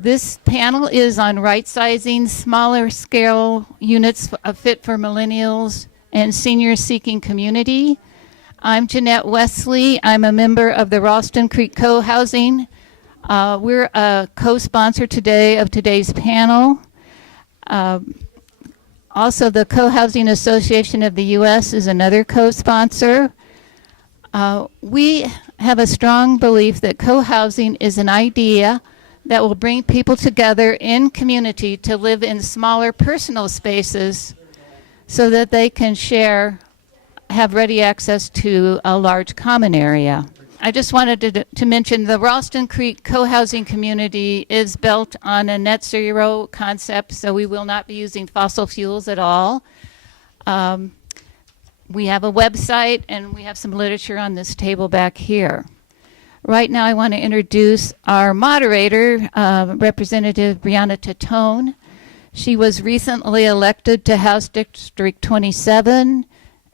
This panel is on right-sizing smaller scale units fit for millennials and seniors seeking community. I'm Jeanette Wesley. I'm a member of the Ralston Creek Cohousing. We're a co-sponsor today of today's panel. Also, the Cohousing Association of the U.S. is another co-sponsor. We have a strong belief that cohousing is an idea that will bring people together in community to live in smaller personal spaces so that they can have ready access to a large common area. I just wanted to mention the Ralston Creek Cohousing community is built on a net zero concept, so we will not be using fossil fuels at all. We have a website and we have some literature on this table back here. Right now I want to introduce our moderator, Representative Brianna Titone. She was recently elected to House District 27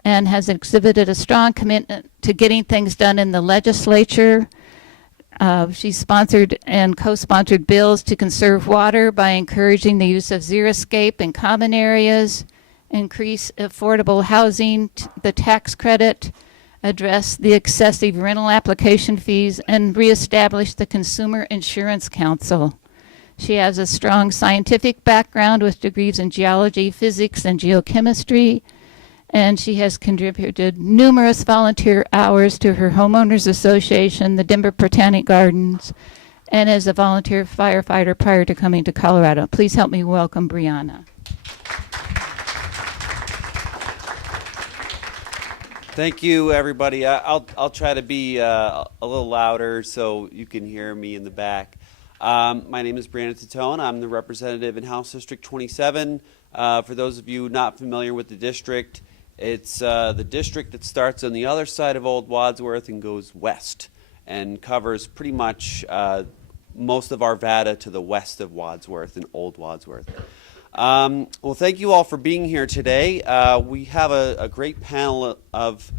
and has exhibited a strong commitment to getting things done in the legislature. She sponsored and co-sponsored bills to conserve water by encouraging the use of xeriscape in common areas, increase affordable housing, the tax credit, address the excessive rental application fees, and reestablish the Consumer Insurance Council. She has a strong scientific background with degrees in geology, physics, and geochemistry, and she has contributed numerous volunteer hours to her homeowners association, the Denver Botanic Gardens, and as a volunteer firefighter prior to coming to Colorado. Please help me welcome Brianna. Thank you, everybody. I'll try to be a little louder so you can hear me in the back. My name is Brianna Titone. I'm the representative in House District 27. For those of you not familiar with the district, it's the district that starts on the other side of Old Wadsworth and goes west and covers pretty much most of Arvada to the west of Wadsworth and Old Wadsworth. Well, thank you all for being here today. We have a great panel of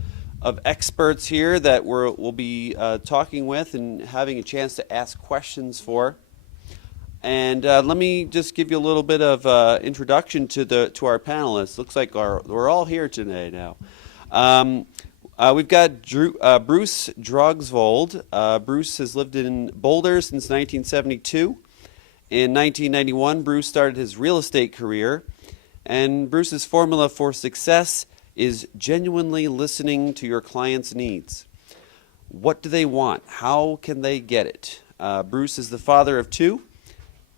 experts here that we'll be talking with and having a chance to ask questions for. And let me just give you a little bit of introduction to our panelists. Looks like we're all here today now. We've got Bruce Drogsvold. Bruce has lived in Boulder since 1972. In 1991, Bruce started his real estate career, and Bruce's formula for success is genuinely listening to your clients' needs. What do they want? How can they get it? Bruce is the father of two.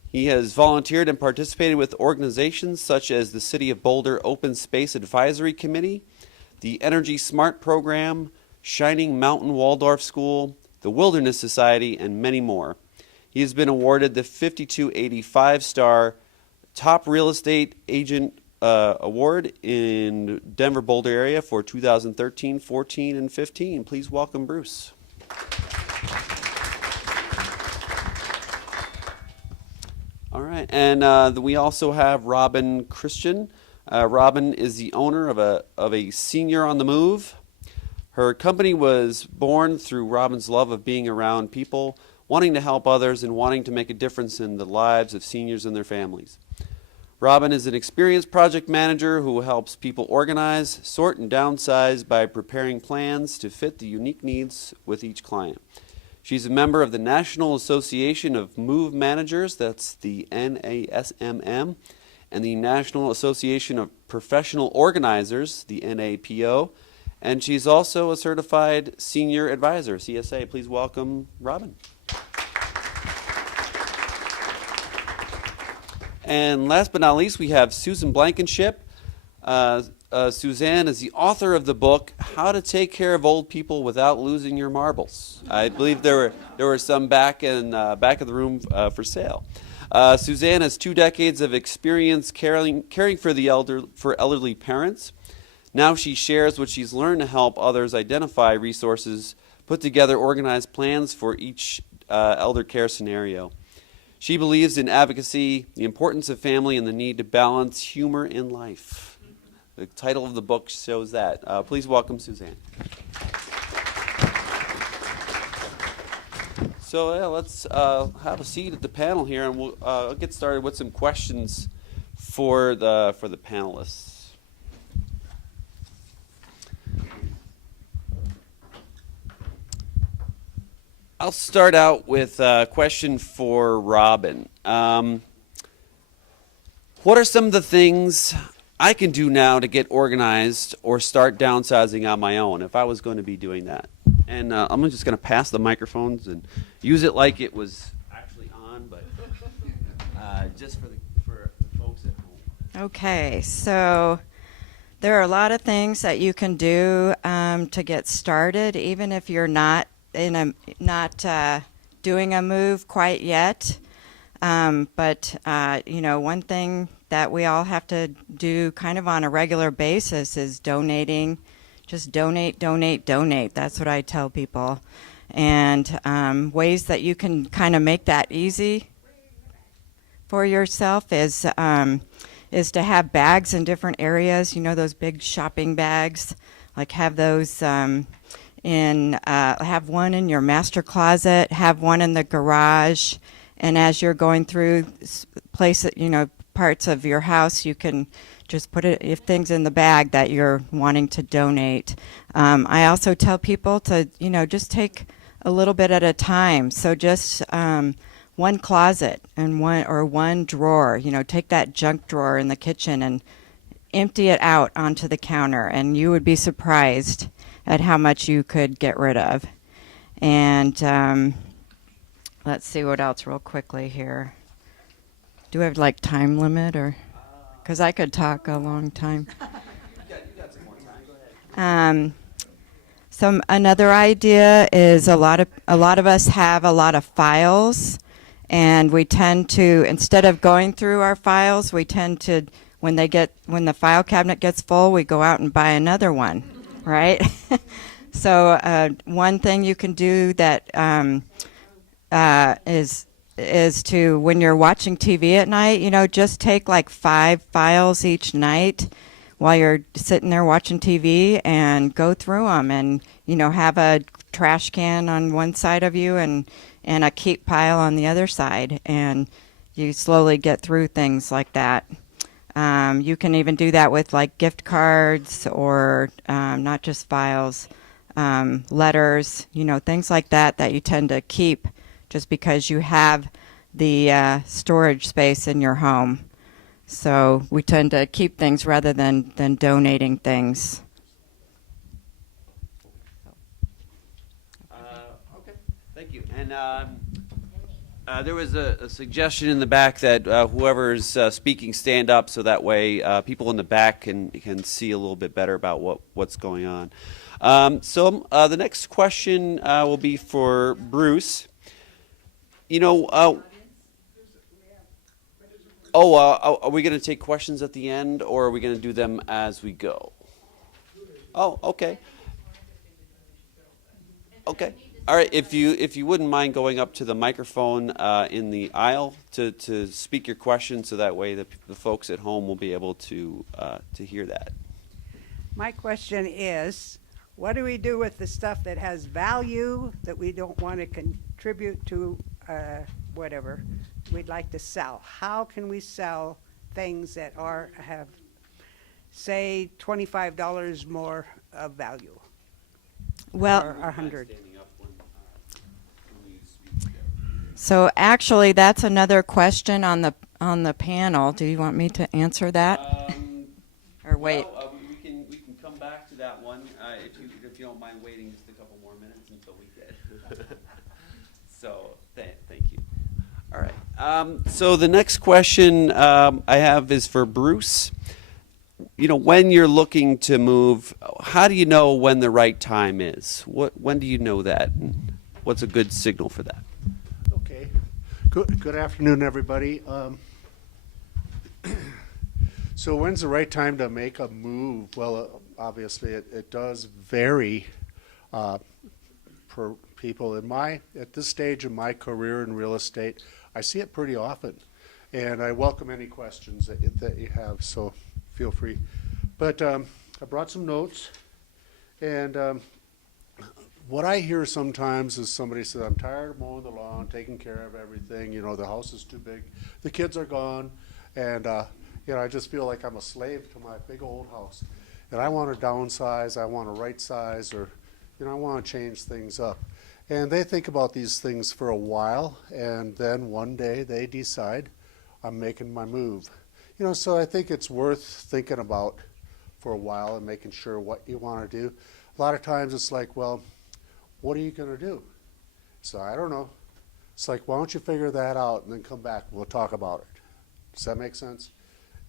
He has volunteered and participated with organizations such as the City of Boulder Open Space Advisory Committee, the Energy Smart Program, Shining Mountain Waldorf School, the Wilderness Society, and many more. He has been awarded the 5285-star Top Real Estate Agent Award in Denver Boulder area for 2013, 14, and 15. Please welcome Bruce. All right, and we also have Robin Christian. Robin is the owner of a Senior on the Move. Her company was born through Robin's love of being around people, wanting to help others, and wanting to make a difference in the lives of seniors and their families. Robin is an experienced project manager who helps people organize, sort, and downsize by preparing plans to fit the unique needs with each client. She's a member of the National Association of Move Managers, that's the NASMM, and the National Association of Professional Organizers, the NAPO, and she's also a certified senior advisor, CSA. Please welcome Robin. And last but not least, we have Susan Blankenship. Suzanne is the author of the book, How to Take Care of Old People Without Losing Your Marbles. I believe there were some back of the room for sale. Suzanne has 2 decades of experience caring for elderly parents. Now she shares what she's learned to help others identify resources, put together organized plans for each elder care scenario. She believes in advocacy, the importance of family, and the need to balance humor in life. The title of the book shows that. Please welcome Suzanne. So yeah, let's have a seat at the panel here, and we'll I'll get started with some questions for the panelists. I'll start out with a question for Robin. What are some of the things I can do now to get organized or start downsizing on my own if I was going to be doing that? And I'm just going to pass the microphones and use it like it was actually on, but just for the folks at home. Okay, so there are a lot of things that you can do to get started, even if you're not doing a move quite yet. But one thing that we all have to do kind of on a regular basis is donating. Just donate. That's what I tell people. And ways that you can kind of make that easy for yourself is to have bags in different areas. You know, those big shopping bags. Like have those have one in your master closet, have one in the garage, and as you're going through parts of your house, you can just put things in the bag that you're wanting to donate. I also tell people to just take a little bit at a time. So just one closet and one drawer. Take that junk drawer in the kitchen and empty it out onto the counter, and you would be surprised at how much you could get rid of. And let's see what else real quickly here. Do we have time limit or? Because I could talk a long time. You got some more time. Go ahead. Another idea is a lot of us have a lot of files, and we tend to, instead of going through our files, we tend to when the file cabinet gets full, we go out and buy another one, right? So one thing you can do that is to, when you're watching TV at night, just take 5 files each night while you're sitting there watching TV and go through them, and have a trash can on one side of you and a keep pile on the other side, and you slowly get through things like that. You can even do that with gift cards or not just files, letters, things like that you tend to keep just because you have the storage space in your home. So we tend to keep things rather than donating things. Okay, thank you. And there was a suggestion in the back that whoever's speaking stand up, so that way people in the back can see a little bit better about what's going on. So the next question will be for Bruce. Are we going to take questions at the end, or are we going to do them as we go? Oh, okay. Okay. All right. If you wouldn't mind going up to the microphone in the aisle to speak your question, so that way the folks at home will be able to hear that. My question is, what do we do with the stuff that has value that we don't want to contribute to whatever we'd like to sell? How can we sell things that have, say, $25 more of value? Well, or 100. So actually, that's another question on the panel. Do you want me to answer that? Or wait? Well, we can come back to that one if you don't mind waiting just a couple more minutes until we get. So thank you. All right. So the next question I have is for Bruce. When you're looking to move, how do you know when the right time is? When do you know that? And what's a good signal for that? Okay. Good afternoon, everybody. So when's the right time to make a move? Well, obviously it does vary per people. At this stage in my career in real estate, I see it pretty often, and I welcome any questions that you have. So feel free. But I brought some notes, and what I hear sometimes is somebody says, I'm tired of mowing the lawn, taking care of everything, the house is too big, the kids are gone, and I just feel like I'm a slave to my big old house. And I want to downsize, I want to right size, or I want to change things up. And they think about these things for a while, and then one day they decide, I'm making my move. So I think it's worth thinking about for a while and making sure what you want to do. A lot of times it's like, well, what are you going to do? So I don't know. It's like, why don't you figure that out and then come back and we'll talk about it. Does that make sense?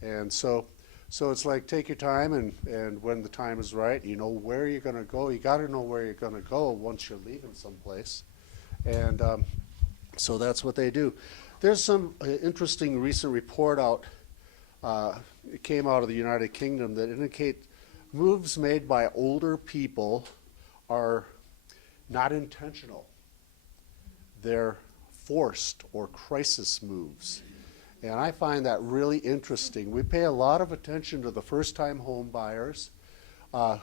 And so it's like, take your time, and when the time is right, you know where you're going to go. You got to know where you're going to go once you're leaving someplace. And so that's what they do. There's some interesting recent report out. It came out of the United Kingdom that indicate moves made by older people are not intentional. They're forced or crisis moves. And I find that really interesting. We pay a lot of attention to the first-time home buyers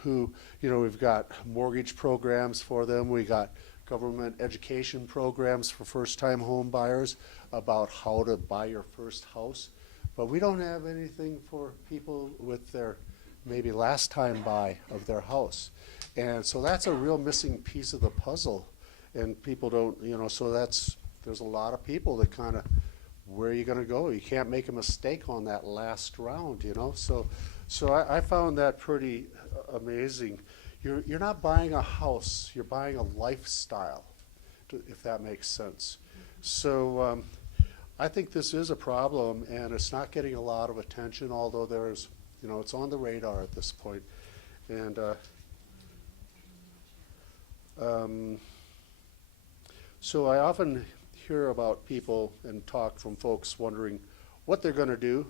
who, we've got mortgage programs for them. We got government education programs for first-time home buyers about how to buy your first house. But we don't have anything for people with their maybe last time buy of their house. And so that's a real missing piece of the puzzle. And people don't, so there's a lot of people that kind of, where are you going to go? You can't make a mistake on that last round, So I found that pretty amazing. You're not buying a house, you're buying a lifestyle, if that makes sense. So I think this is a problem, and it's not getting a lot of attention, although there's, it's on the radar at this point. And so I often hear about people and talk from folks wondering what they're going to do,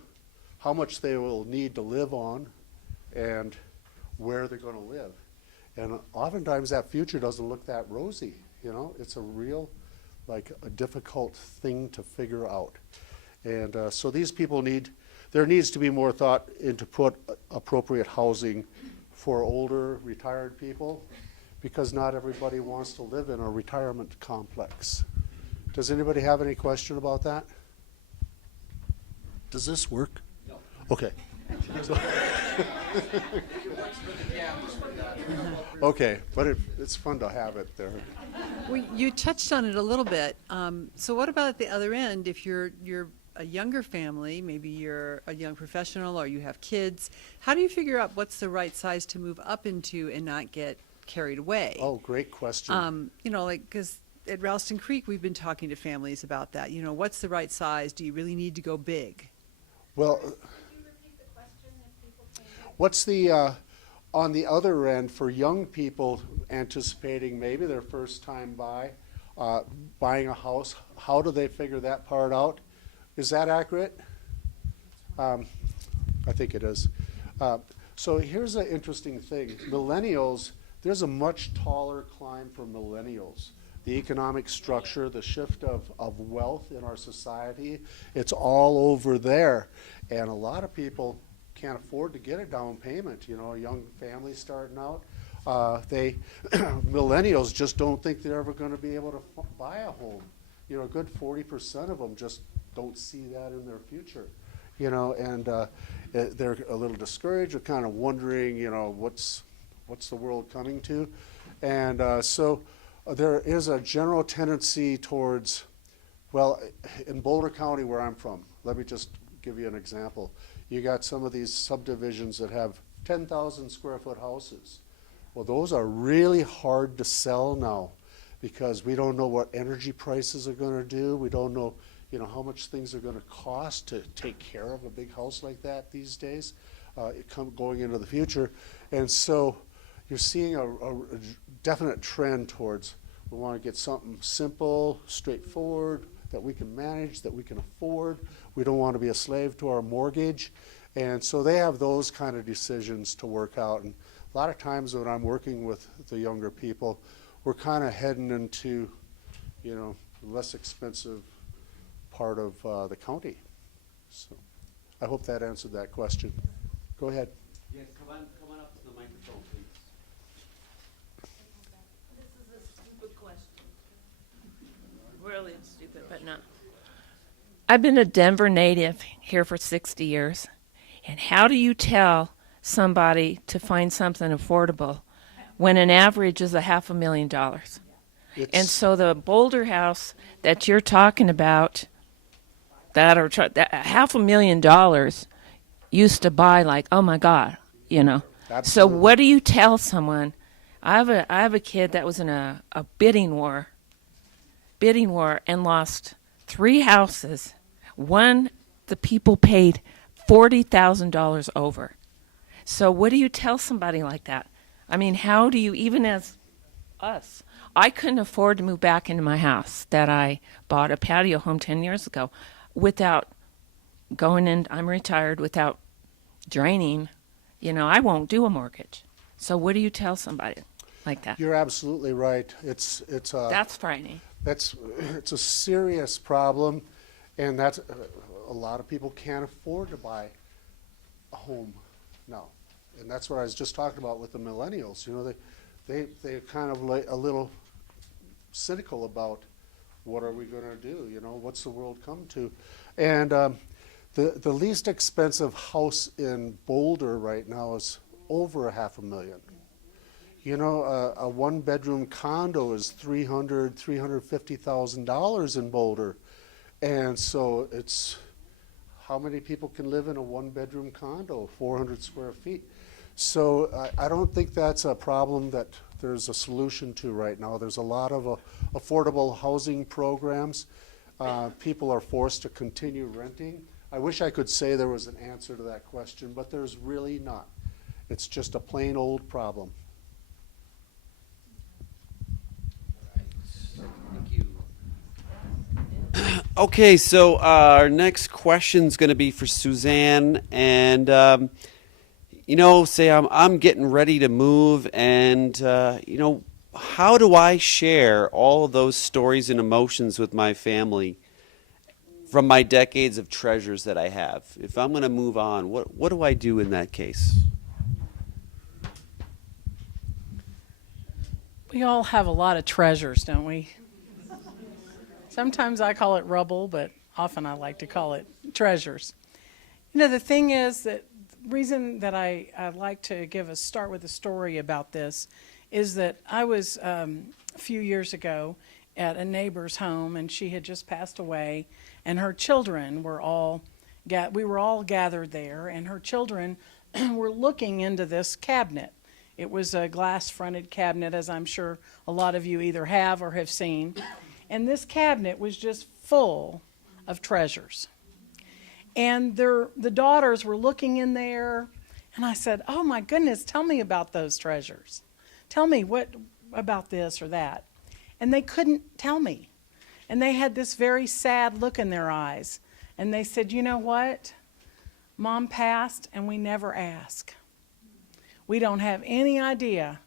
how much they will need to live on, and where they're going to live. And oftentimes that future doesn't look that rosy. It's a real, a difficult thing to figure out. And so these people there needs to be more thought into put appropriate housing for older, retired people, because not everybody wants to live in a retirement complex. Does anybody have any question about that? Does this work? No. Okay. Okay, but it's fun to have it there. Well, you touched on it a little bit. So what about at the other end? If you're a younger family, maybe you're a young professional or you have kids, how do you figure out what's the right size to move up into and not get carried away? Oh, great question. Because at Ralston Creek, we've been talking to families about that. What's the right size? Do you really need to go big? Well, what's the, on the other end, for young people anticipating maybe their first time buying a house, how do they figure that part out? Is that accurate? I think it is. So here's an interesting thing. Millennials, there's a much taller climb for millennials. The economic structure, the shift of wealth in our society, it's all over there. And a lot of people can't afford to get a down payment. A young family starting out, millennials just don't think they're ever going to be able to buy a home. A good 40% of them just don't see that in their future. And they're a little discouraged, or kind of wondering, what's the world coming to? And so there is a general tendency towards, well, in Boulder County where I'm from, let me just give you an example. You got some of these subdivisions that have 10,000 square foot houses. Well, those are really hard to sell now because we don't know what energy prices are going to do. We don't know, how much things are going to cost to take care of a big house like that these days, going into the future. And so you're seeing a definite trend towards, we want to get something simple, straightforward, that we can manage, that we can afford. We don't want to be a slave to our mortgage. And so they have those kind of decisions to work out. And a lot of times when I'm working with the younger people, we're kind of heading into, less expensive part of the county. So I hope that answered that question. Go ahead. Yes, come on up to the microphone, please. This is a really stupid, but no. I've been a Denver native here for 60 years. And how do you tell somebody to find something affordable when an average is $500,000? And so the Boulder house that you're talking about, that $500,000 used to buy like, oh my God, you know. Absolutely. So what do you tell someone? I have a kid that was in a bidding war and lost 3 houses. One, the people paid $40,000 over. So what do you tell somebody like that? I mean, how do you, even as us, I couldn't afford to move back into my house that I bought a patio home 10 years ago without going in, I'm retired, without draining. You know, I won't do a mortgage. So what do you tell somebody like that? You're absolutely right. That's frightening. It's a serious problem, and that's a lot of people can't afford to buy a home now, and that's what I was just talking about with the millennials. You know, they're kind of like a little cynical about what are we going to do. You know, what's the world come to? And the least expensive house in Boulder right now is over $500,000. You know, a 1-bedroom condo is $350,000 in Boulder, and so it's how many people can live in a 1-bedroom condo, 400 square feet. So I don't think that's a problem that there's a solution to right now. There's a lot of affordable housing programs. People are forced to continue renting. I wish I could say there was an answer to that question, but there's really not. It's just a plain old problem. Okay, so our next question is going to be for Suzanne, and you know, say I'm getting ready to move, and you know, how do I share all of those stories and emotions with my family from my decades of treasures that I have? If I'm going to move on, what do I do in that case? We all have a lot of treasures, don't we? Sometimes I call it rubble, but often I like to call it treasures. You know, the thing is that the reason that I'd like to start with a story about this is that I was a few years ago at a neighbor's home, and she had just passed away, and her children were we were all gathered there, and her children were looking into this cabinet. It was a glass-fronted cabinet, as I'm sure a lot of you either have or have seen. And this cabinet was just full of treasures. And the daughters were looking in there, and I said, oh my goodness, tell me about those treasures. Tell me what about this or that. And they couldn't tell me. And they had this very sad look in their eyes. And they said, you know what? Mom passed and we never asked. We don't have any idea,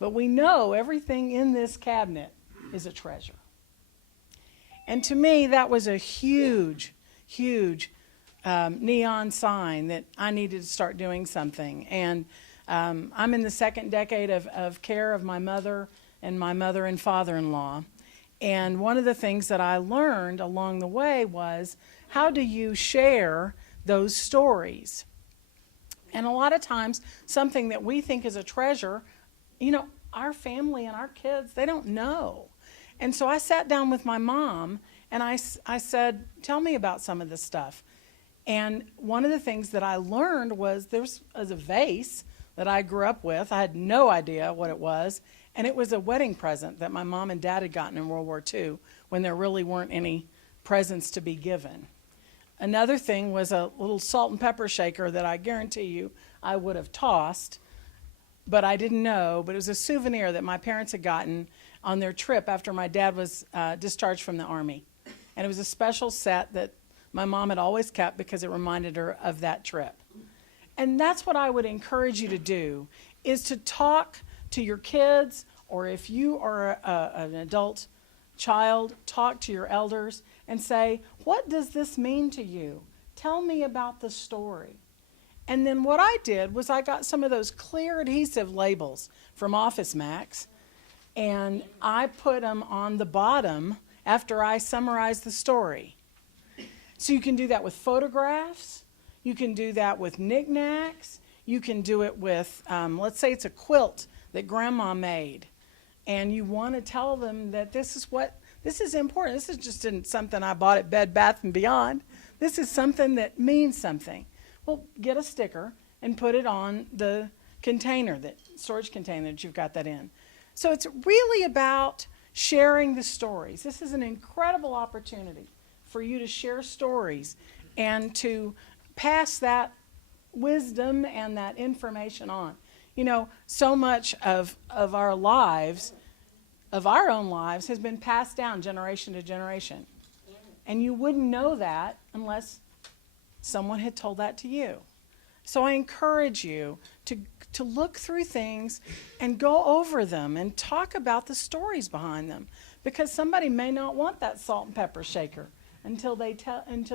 but we know everything in this cabinet is a treasure. And to me, that was a huge, huge neon sign that I needed to start doing something. And I'm in the second decade of care of my mother and father-in-law. And one of the things that I learned along the way was, how do you share those stories? And a lot of times, something that we think is a treasure, you know, our family and our kids, they don't know. And so I sat down with my mom and I said, tell me about some of this stuff. And one of the things that I learned was there's a vase that I grew up with. I had no idea what it was. And it was a wedding present that my mom and dad had gotten in World War II when there really weren't any presents to be given. Another thing was a little salt and pepper shaker that I guarantee you I would have tossed, but I didn't know. But it was a souvenir that my parents had gotten on their trip after my dad was discharged from the Army. And it was a special set that my mom had always kept because it reminded her of that trip. And that's what I would encourage you to do, is to talk to your kids, or if you are an adult child, talk to your elders and say, what does this mean to you? Tell me about the story. And then what I did was I got some of those clear adhesive labels from Office Max, and I put them on the bottom after I summarize the story. So you can do that with photographs. You can do that with knickknacks. You can do it with, let's say it's a quilt that grandma made, and you want to tell them that this is important. This is just something I bought at Bed Bath & Beyond. This is something that means something. Well, get a sticker and put it on the container, that storage container that you've got that in. So it's really about sharing the stories. This is an incredible opportunity for you to share stories and to pass that wisdom and that information on. You know, so much of our lives, of our own lives, has been passed down generation to generation. And you wouldn't know that unless someone had told that to you. So I encourage you to look through things and go over them and talk about the stories behind them, because somebody may not want that salt and pepper shaker until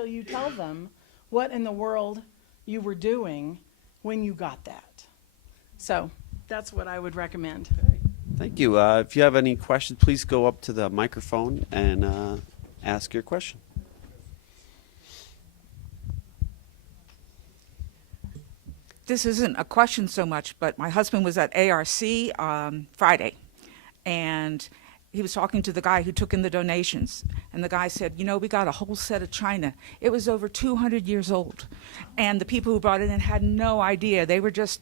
you tell them what in the world you were doing when you got that. So that's what I would recommend. Thank you. If you have any questions, please go up to the microphone and ask your question. This isn't a question so much, but my husband was at ARC Friday, and he was talking to the guy who took in the donations, and the guy said, you know, we got a whole set of china. It was over 200 years old, and the people who brought it in had no idea. They were just,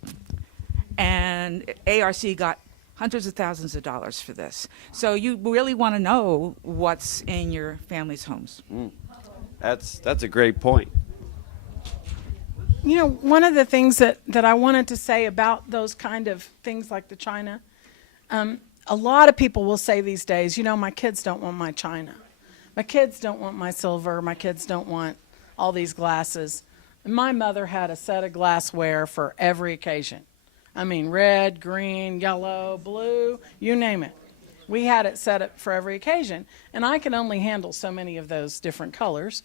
and ARC got hundreds of thousands of dollars for this. So you really want to know what's in your family's homes. That's a great point. You know, one of the things that I wanted to say about those kind of things like the china, a lot of people will say these days, you know, my kids don't want my china. My kids don't want my silver. My kids don't want all these glasses. And my mother had a set of glassware for every occasion. I mean, red, green, yellow, blue, you name it. We had it set up for every occasion. And I can only handle so many of those different colors.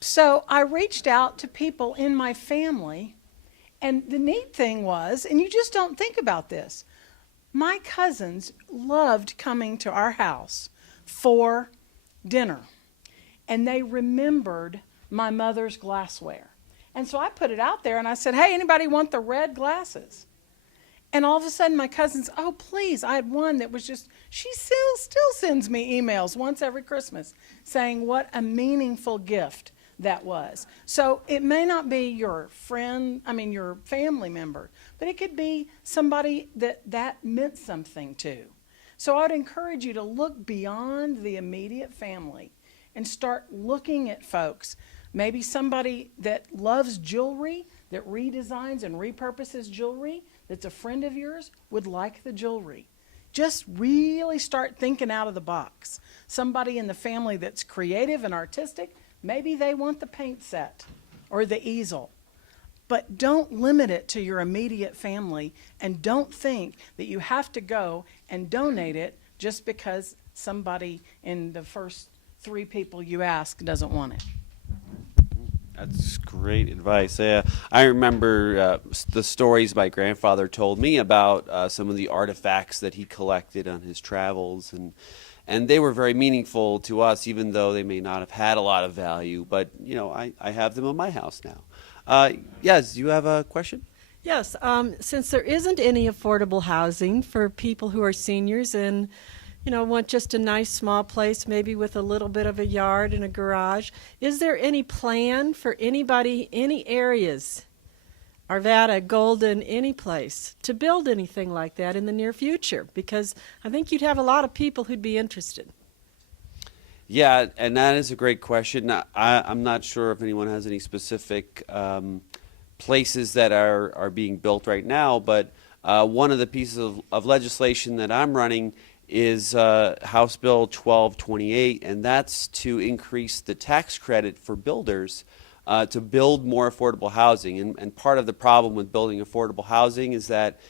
So I reached out to people in my family, and the neat thing was, and you just don't think about this, my cousins loved coming to our house for dinner, and they remembered my mother's glassware. And so I put it out there, and I said, hey, anybody want the red glasses? And all of a sudden my cousins, oh, please, I had one that was just, she still sends me emails once every Christmas saying what a meaningful gift that was. So it may not be your friend, your family member, but it could be somebody that meant something to. So I would encourage you to look beyond the immediate family and start looking at folks. Maybe somebody that loves jewelry, that redesigns and repurposes jewelry, that's a friend of yours, would like the jewelry. Just really start thinking out of the box. Somebody in the family that's creative and artistic, maybe they want the paint set or the easel. But don't limit it to your immediate family, and don't think that you have to go and donate it just because somebody in the first 3 people you ask doesn't want it. That's great advice. Yeah, I remember the stories my grandfather told me about some of the artifacts that he collected on his travels, and they were very meaningful to us, even though they may not have had a lot of value. But, you know, I have them in my house now. Yes, you have a question? Yes, since there isn't any affordable housing for people who are seniors and, you know, want just a nice small place, maybe with a little bit of a yard and a garage, is there any plan for anybody, any areas, Arvada, Golden, any place, to build anything like that in the near future? Because I think you'd have a lot of people who'd be interested. Yeah, and that is a great question. I'm not sure if anyone has any specific places that are being built right now, but one of the pieces of legislation that I'm running is House Bill 1228, and that's to increase the tax credit for builders to build more affordable housing. And part of the problem with building affordable housing is that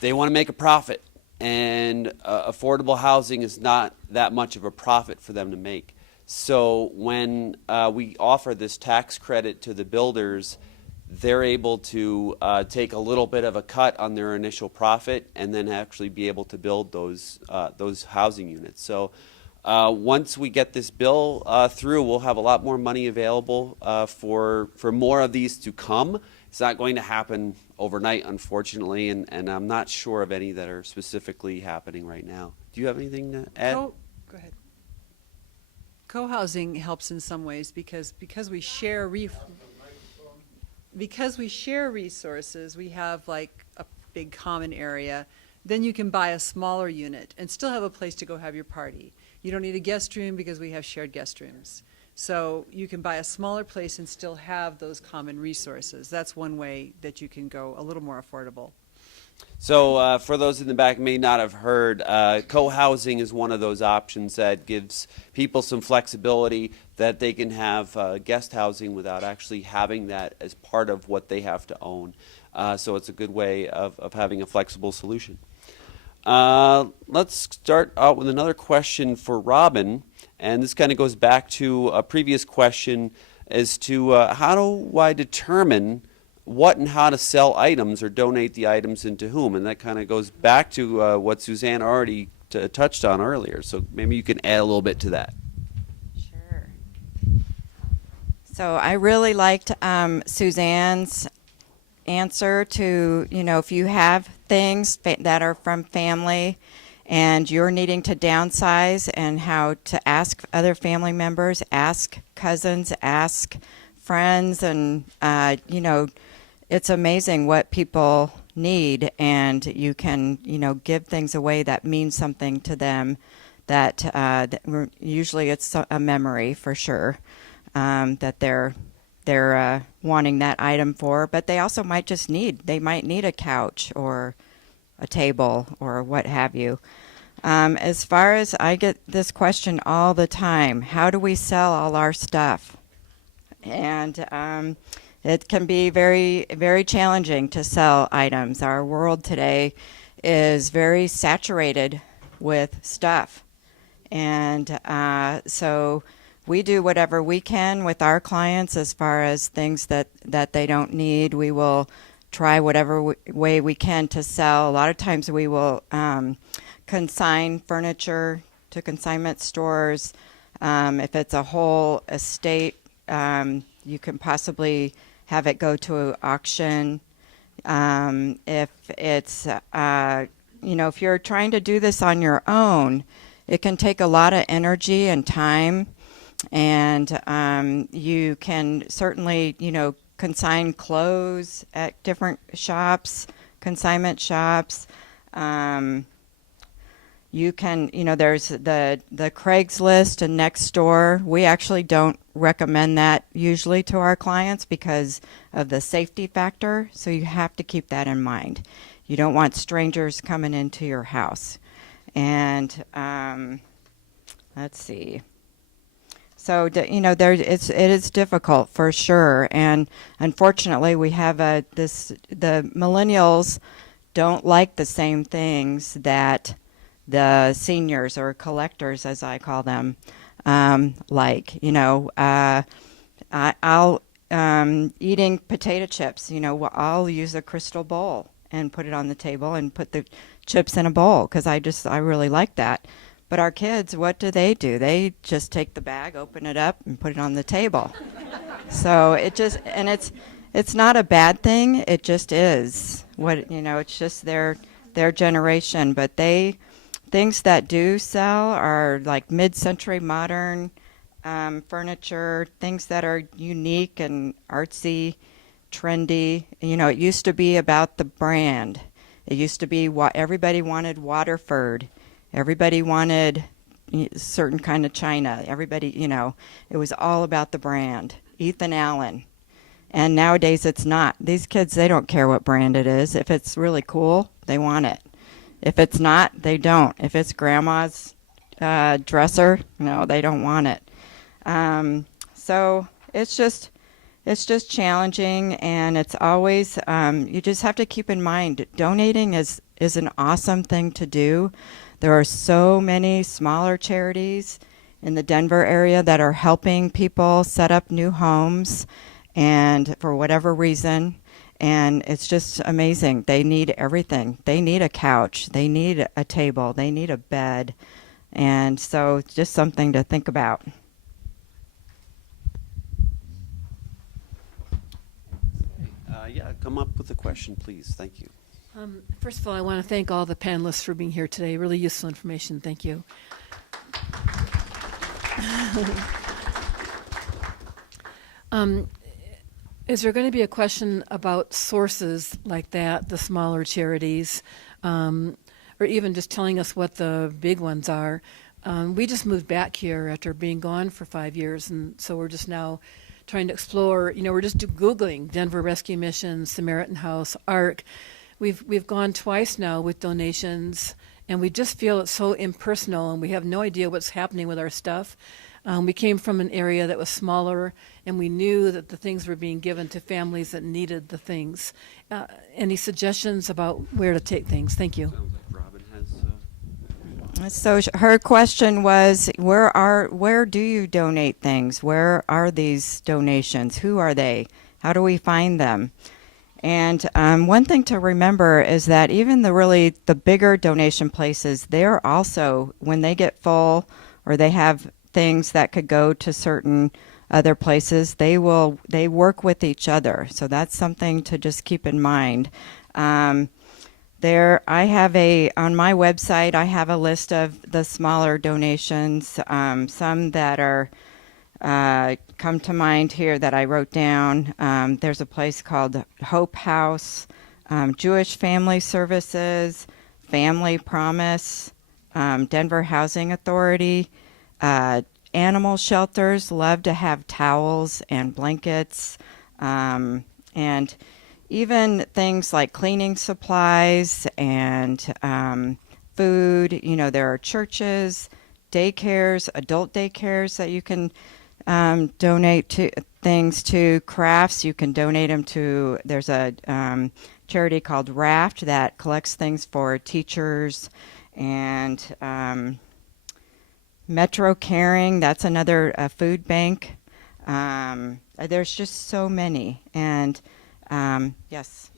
they want to make a profit, and affordable housing is not that much of a profit for them to make. So when we offer this tax credit to the builders, they're able to take a little bit of a cut on their initial profit and then actually be able to build those housing units. So Once we get this bill through, we'll have a lot more money available for more of these to come. It's not going to happen overnight, unfortunately, and I'm not sure of any that are specifically happening right now. Do you have anything to add? Go ahead. Co-housing helps in some ways because we share resources. We have like a big common area. Then you can buy a smaller unit and still have a place to go have your party. You don't need a guest room because we have shared guest rooms. So you can buy a smaller place and still have those common resources. That's one way that you can go a little more affordable. So for those in the back who may not have heard, co-housing is one of those options that gives people some flexibility that they can have guest housing without actually having that as part of what they have to own. So it's a good way of having a flexible solution. Let's start out with another question for Robin, and this kind of goes back to a previous question as to how do I determine what and how to sell items or donate the items and to whom, and that kind of goes back to what Suzanne already touched on earlier, so maybe you can add a little bit to that. Sure. So I really liked Suzanne's answer to, if you have things that are from family and you're needing to downsize, and how to ask other family members, ask cousins, ask friends, and it's amazing what people need, and you can give things away that mean something to them, that usually it's a memory for sure, that they're wanting that item for, but they also might need a couch or a table or what have you. As far as I get this question all the time, how do we sell all our stuff? And it can be very, very challenging to sell items. Our world today is very saturated with stuff. And so we do whatever we can with our clients as far as things that they don't need. We will try whatever way we can to sell. A lot of times we will consign furniture to consignment stores. If it's a whole estate, you can possibly have it go to auction. If it's, if you're trying to do this on your own, it can take a lot of energy and time. And you can certainly, consign clothes at different shops, consignment shops. You can, there's the Craigslist and Nextdoor. We actually don't recommend that usually to our clients because of the safety factor. So you have to keep that in mind. You don't want strangers coming into your house. And let's see. So, it is difficult for sure. And unfortunately, we have the millennials don't like the same things that the seniors or collectors, as I call them, like. I'll eating potato chips. I'll use a crystal bowl and put it on the table and put the chips in a bowl because I really like that. But our kids, what do? They just take the bag, open it up, and put it on the table. So it's not a bad thing. It just is it's just their generation. But things that do sell are like mid-century modern furniture, things that are unique and artsy, trendy. It used to be about the brand. It used to be what everybody wanted. Waterford. Everybody wanted certain kind of china. Everybody, it was all about the brand. Ethan Allen. And nowadays it's not. These kids, they don't care what brand it is. If it's really cool, they want it. If it's not, they don't. If it's grandma's dresser, no, they don't want it. So it's just challenging, and it's always, you just have to keep in mind, donating is an awesome thing to do. There are so many smaller charities in the Denver area that are helping people set up new homes, and for whatever reason, and it's just amazing. They need everything. They need a couch. They need a table. They need a bed. And so just something to think about. Yeah, come up with a question, please. Thank you. First of all, I want to thank all the panelists for being here today. Really useful information. Thank you. Is there going to be a question about sources like that, the smaller charities, or even just telling us what the big ones are? We just moved back here after being gone for 5 years, and so we're just now trying to explore. We're just Googling Denver Rescue Mission, Samaritan House, ARC. We've gone twice now with donations, and we just feel it's so impersonal, and we have no idea what's happening with our stuff. We came from an area that was smaller, and we knew that the things were being given to families that needed the things. Any suggestions about where to take things? Thank you. Sounds like Robin has. So her question was, where do you donate things? Where are these donations? Who are they? How do we find them? And one thing to remember is that even the bigger donation places, they're also, when they get full or they have things that could go to certain other places, they work with each other. So that's something to just keep in mind. On my website, I have a list of the smaller donations, some that are come to mind here that I wrote down. There's a place called Hope House, Jewish Family Services, Family Promise, Denver Housing Authority, animal shelters love to have towels and blankets, and even things like cleaning supplies and food. There are churches, daycares, adult daycares that you can donate to things to, crafts. You can donate them to, there's a charity called Raft that collects things for teachers, and Metro Caring, that's another food bank. There's just so many. And yes.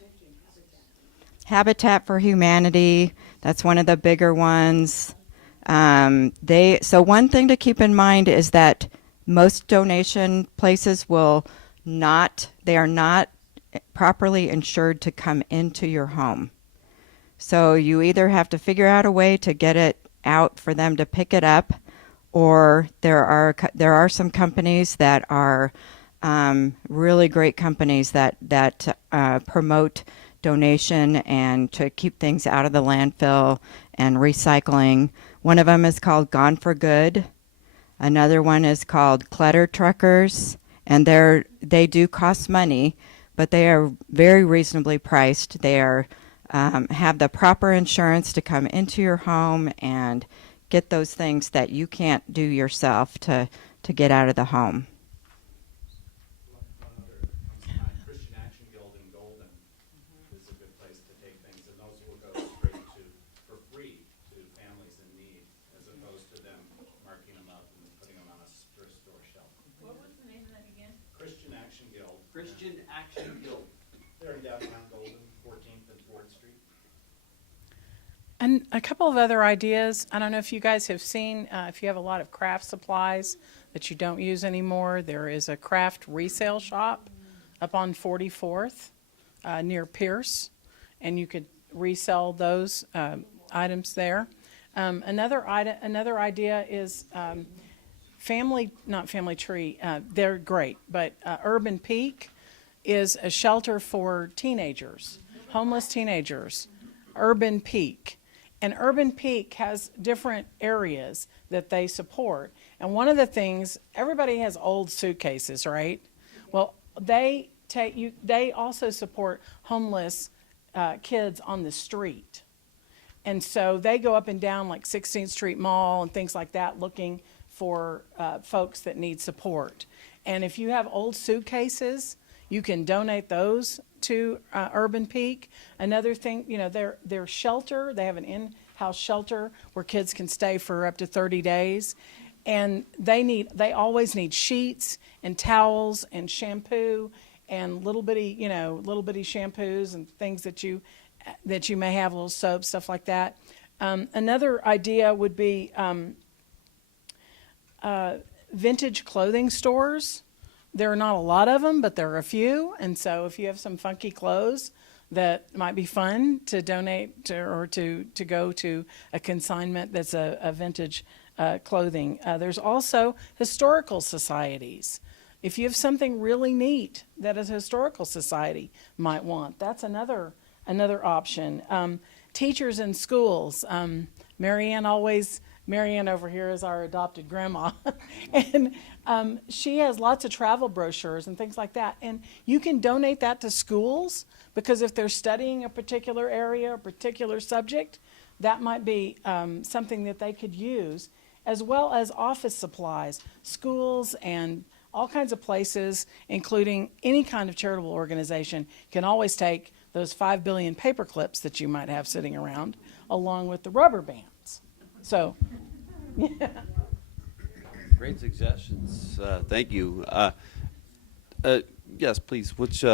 Habitat for Humanity, that's one of the bigger ones. So one thing to keep in mind is that most donation places they are not properly insured to come into your home. So you either have to figure out a way to get it out for them to pick it up, or there are some companies that are really great companies that promote donation and to keep things out of the landfill and recycling. One of them is called Gone for Good. Another one is called Clutter Truckers, and they do cost money, but they are very reasonably priced. They have the proper insurance to come into your home and get those things that you can't do yourself to get out of the home. Christian Action Guild in Golden is a good place to take things, and those will go straight for free to families in need, as opposed to them marking them up and putting them on a thrift store shelf. What was the name of that again? Christian Action Guild. Christian Action Guild. They're in downtown Golden, 14th and 4th Street. And a couple of other ideas. I don't know if you guys have seen, if you have a lot of craft supplies that you don't use anymore, there is a craft resale shop up on 44th near Pierce, and you could resell those items there. Another idea is not Family Tree. They're great, but Urban Peak is a shelter for teenagers, homeless teenagers. Urban Peak. And Urban Peak has different areas that they support. And one of the things, everybody has old suitcases, right? Well, they also support homeless kids on the street. And so they go up and down like 16th Street Mall and things like that looking for folks that need support. And if you have old suitcases, you can donate those to Urban Peak. Another thing, their shelter, they have an in-house shelter where kids can stay for up to 30 days. And they always need sheets and towels and shampoo and little bitty shampoos and things that you may have, little soaps, stuff like that. Another idea would be vintage clothing stores. There are not a lot of them, but there are a few. And so if you have some funky clothes that might be fun to donate to, or to go to a consignment that's a vintage clothing. There's also historical societies. If you have something really neat that a historical society might want, that's another option. Teachers in schools. Marianne over here is our adopted grandma, and she has lots of travel brochures and things like that. And you can donate that to schools, because if they're studying a particular area, a particular subject, that might be something that they could use, as well as office supplies. Schools and all kinds of places, including any kind of charitable organization, can always take those 5 billion paper clips that you might have sitting around, along with the rubber bands. So, yeah. Great suggestions. Thank you. Yes, please. Which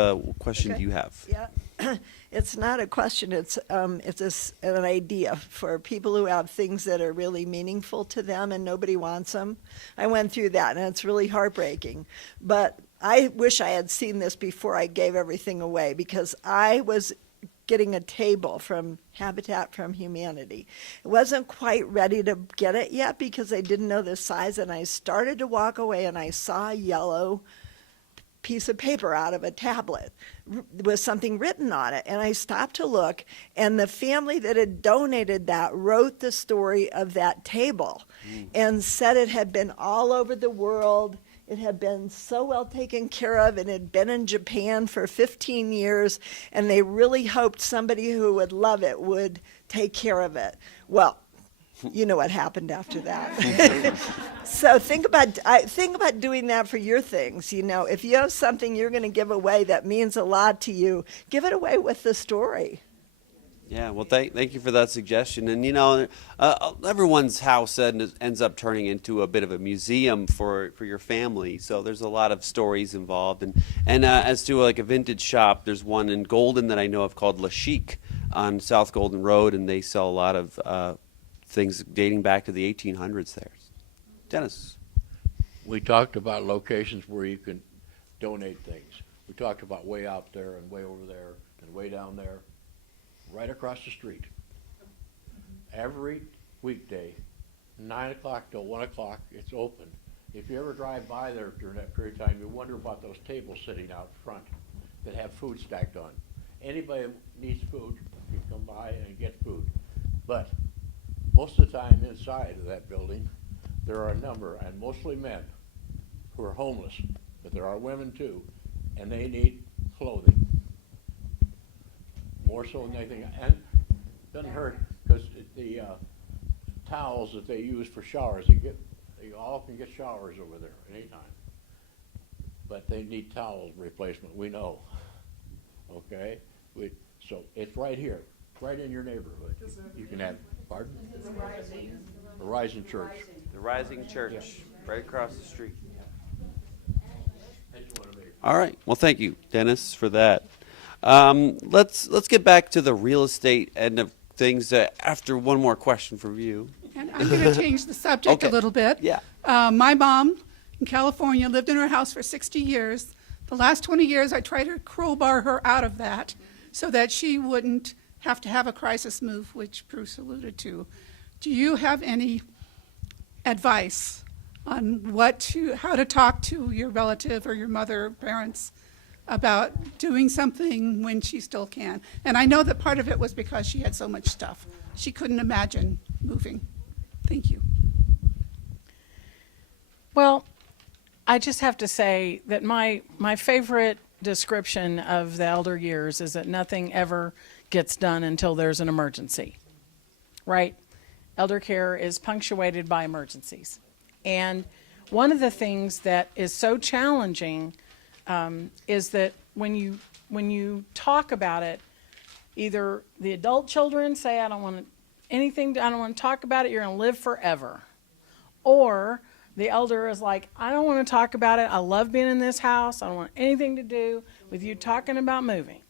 question do you have? Yeah, it's not a question. It's an idea for people who have things that are really meaningful to them and nobody wants them. I went through that, and it's really heartbreaking. But I wish I had seen this before I gave everything away, because I was getting a table from Habitat for Humanity. It wasn't quite ready to get it yet because I didn't know the size, and I started to walk away and I saw a yellow piece of paper out of a tablet with something written on it, and I stopped to look, and the family that had donated that wrote the story of that table and said it had been all over the world. It had been so well taken care of, and had been in Japan for 15 years, and they really hoped somebody who would love it would take care of it. Well, you know what happened after that. So think about doing that for your things. You know, if you have something you're going to give away that means a lot to you, give it away with the story. Yeah, well, thank you for that suggestion. And, you know, everyone's house ends up turning into a bit of a museum for your family. So there's a lot of stories involved. And as to like a vintage shop, there's one in Golden that I know of called La Chic on South Golden Road, and they sell a lot of things dating back to the 1800s there. Dennis. We talked about locations where you can donate things. We talked about way out there and way over there and way down there. Right across the street. Every weekday, 9 o'clock till 1 o'clock, it's open. If you ever drive by there during that period of time, you wonder about those tables sitting out front that have food stacked on. Anybody who needs food can come by and get food. But most of the time inside of that building, there are a number, and mostly men, who are homeless, but there are women too, and they need clothing. More so than anything, and it doesn't hurt, because the towels that they use for showers, they all can get showers over there anytime. But they need towel replacement, we know. Okay? So it's right here, right in your neighborhood. You can have, pardon? The Rising Church. The Rising Church, yeah. Right across the street. That's what I mean. All right. Well, thank you, Dennis, for that. Let's get back to the real estate end of things after one more question from you. And I'm going to change the subject a little bit. Yeah. My mom in California lived in her house for 60 years. The last 20 years, I tried to crowbar her out of that so that she wouldn't have to have a crisis move, which Bruce alluded to. Do you have any advice on how to talk to your relative or your mother or parents about doing something when she still can? And I know that part of it was because she had so much stuff. She couldn't imagine moving. Thank you. Well, I just have to say that my favorite description of the elder years is that nothing ever gets done until there's an emergency, right? Elder care is punctuated by emergencies. And one of the things that is so challenging is that when you talk about it, either the adult children say, I don't want to talk about it, you're going to live forever. Or the elder is like, I don't want to talk about it, I love being in this house, I don't want anything to do with you talking about moving.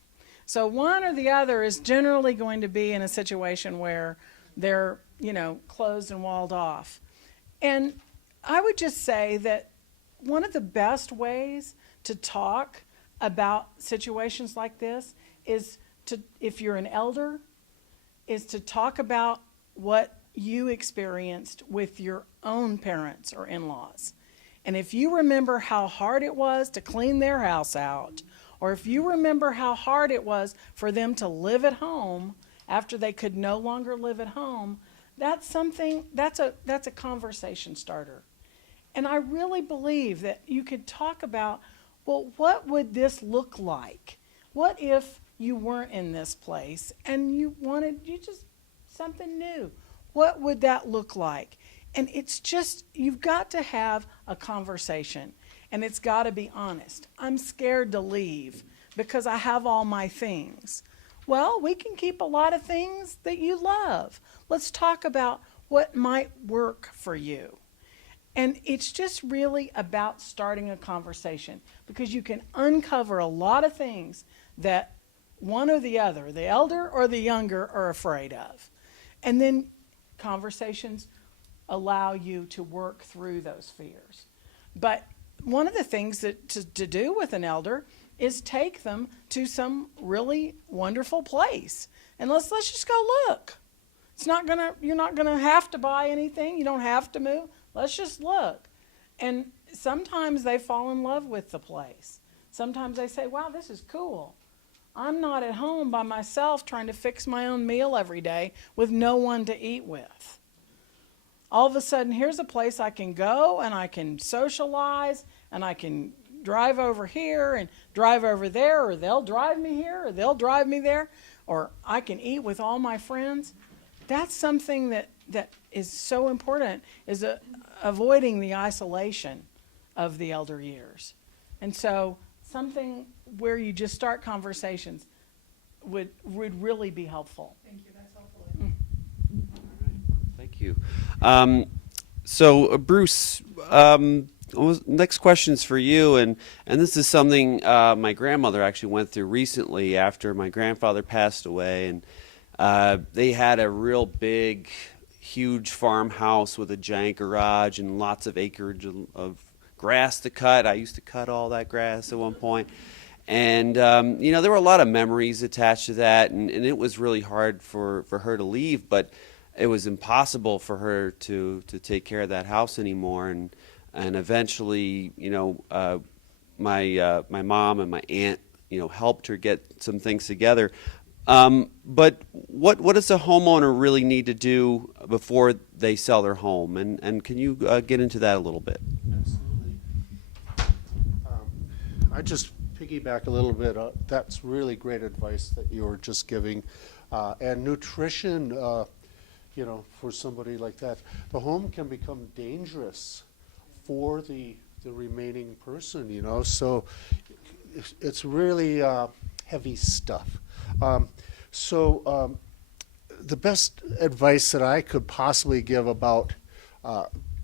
So one or the other is generally going to be in a situation where they're, closed and walled off. And I would just say that one of the best ways to talk about situations like this is to, if you're an elder, is to talk about what you experienced with your own parents or in-laws. And if you remember how hard it was to clean their house out, or if you remember how hard it was for them to live at home after they could no longer live at home, that's something, that's a conversation starter. And I really believe that you could talk about, well, what would this look like? What if you weren't in this place and you just something new? What would that look like? And it's just, you've got to have a conversation, and it's got to be honest. I'm scared to leave because I have all my things. Well, we can keep a lot of things that you love. Let's talk about what might work for you. And it's just really about starting a conversation, because you can uncover a lot of things that one or the other, the elder or the younger, are afraid of. And then conversations allow you to work through those fears. But one of the things that to do with an elder is take them to some really wonderful place. And let's just go look. You're not gonna have to buy anything. You don't have to move. Let's just look. And sometimes they fall in love with the place. Sometimes they say, wow, this is cool. I'm not at home by myself trying to fix my own meal every day with no one to eat with. All of a sudden, here's a place I can go and I can socialize and I can drive over here and drive over there, or they'll drive me here or they'll drive me there, or I can eat with all my friends. That's something that is so important, is avoiding the isolation of the elder years. And so something where you just start conversations would really be helpful. Thank you, that's helpful. Thank you. So Bruce, next question's for you, and this is something my grandmother actually went through recently after my grandfather passed away, and they had a real big, huge farmhouse with a giant garage and lots of acreage of grass to cut. I used to cut all that grass at one point. And, there were a lot of memories attached to that, and it was really hard for her to leave, but it was impossible for her to take care of that house anymore. And eventually, my mom and my aunt, helped her get some things together. But what does a homeowner really need to do before they sell their home? And can you get into that a little bit? Absolutely. I just piggyback a little bit. That's really great advice that you were just giving. And nutrition, for somebody like that. The home can become dangerous for the remaining person, so it's really heavy stuff. The best advice that I could possibly give about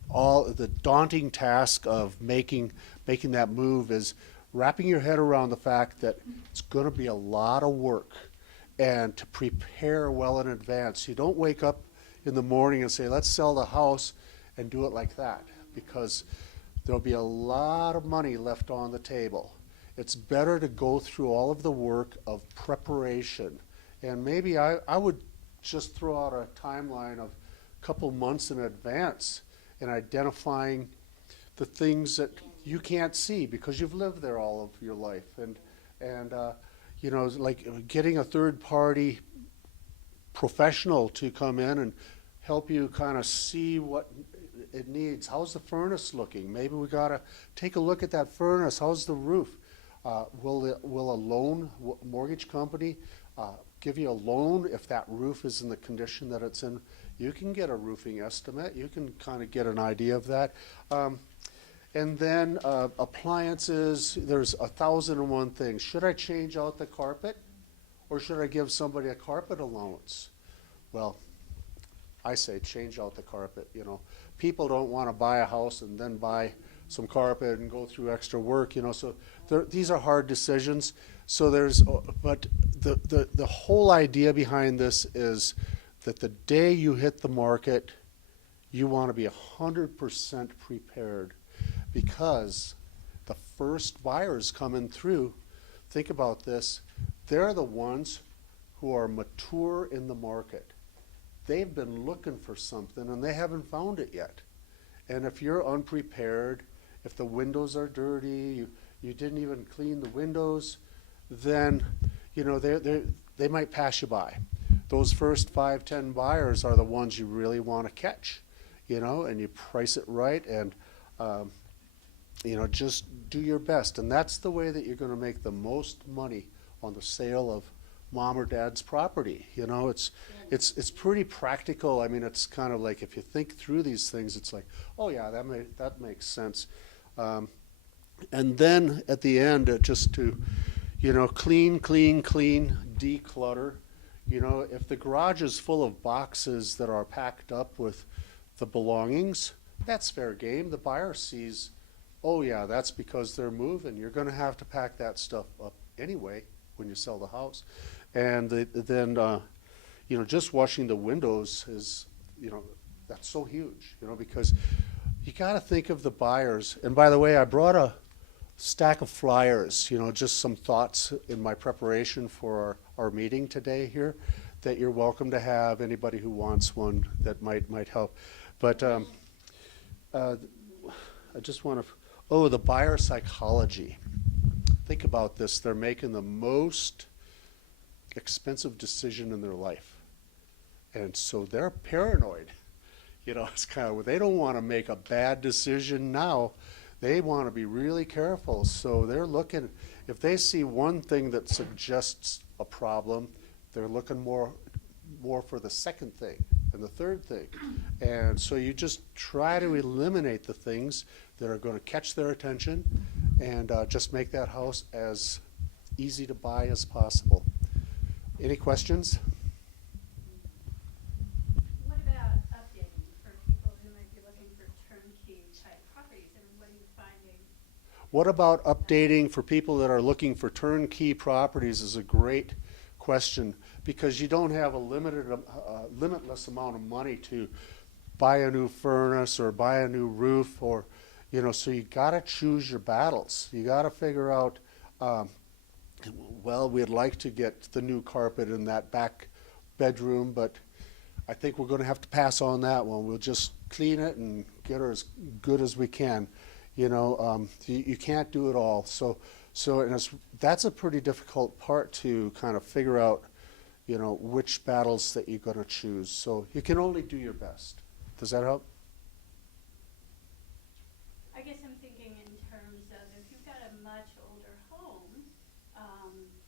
all the daunting task of making that move is wrapping your head around the fact that it's going to be a lot of work, and to prepare well in advance. You don't wake up in the morning and say, let's sell the house, and do it like that, because there'll be a lot of money left on the table. It's better to go through all of the work of preparation. And maybe I would just throw out a timeline of a couple months in advance and identifying the things that you can't see because you've lived there all of your life. And like getting a third party professional to come in and help you kind of see what it needs. How's the furnace looking? Maybe we got to take a look at that furnace. How's the roof? Will a mortgage company give you a loan if that roof is in the condition that it's in? You can get a roofing estimate. You can kind of get an idea of that. And then appliances, there's 1,001 things. Should I change out the carpet, or should I give somebody a carpet allowance? Well, I say change out the carpet. People don't want to buy a house and then buy some carpet and go through extra work. So these are hard decisions. So but the whole idea behind this is that the day you hit the market, you want to be 100% prepared, because the first buyers coming through, think about this, they're the ones who are mature in the market. They've been looking for something and they haven't found it yet. And if you're unprepared, if the windows are dirty, you didn't even clean the windows, then they might pass you by. Those first 5-10 buyers are the ones you really want to catch, and you price it right, and just do your best. And that's the way that you're going to make the most money on the sale of mom or dad's property. It's pretty practical. I mean, it's kind of like, if you think through these things, it's like, oh yeah, that makes sense. And then at the end, just to, clean, declutter. If the garage is full of boxes that are packed up with the belongings, that's fair game. The buyer sees, oh yeah, that's because they're moving. You're going to have to pack that stuff up anyway when you sell the house. And then just washing the windows is, that's so huge, because you got to think of the buyers. And by the way, I brought a stack of flyers, just some thoughts in my preparation for our meeting today here, that you're welcome to have, anybody who wants one that might help. But I just want to, the buyer psychology. Think about this. They're making the most expensive decision in their life. And so they're paranoid. It's kind of, they don't want to make a bad decision now. They want to be really careful. So they're looking, if they see one thing that suggests a problem, they're looking more for the second thing and the third thing. And so you just try to eliminate the things that are going to catch their attention, and just make that house as easy to buy as possible. Any questions? What about updating for people who might be looking for turnkey type properties, and what are you finding? What about updating for people that are looking for turnkey properties is a great question, because you don't have a limitless amount of money to buy a new furnace or buy a new roof, or so you got to choose your battles. You got to figure out, we'd like to get the new carpet in that back bedroom, but I think we're going to have to pass on that one. We'll just clean it and get her as good as we can. You can't do it all. So that's a pretty difficult part to kind of figure out, which battles that you're going to choose. So you can only do your best. Does that help? I guess I'm thinking in terms of, if you've got a much older home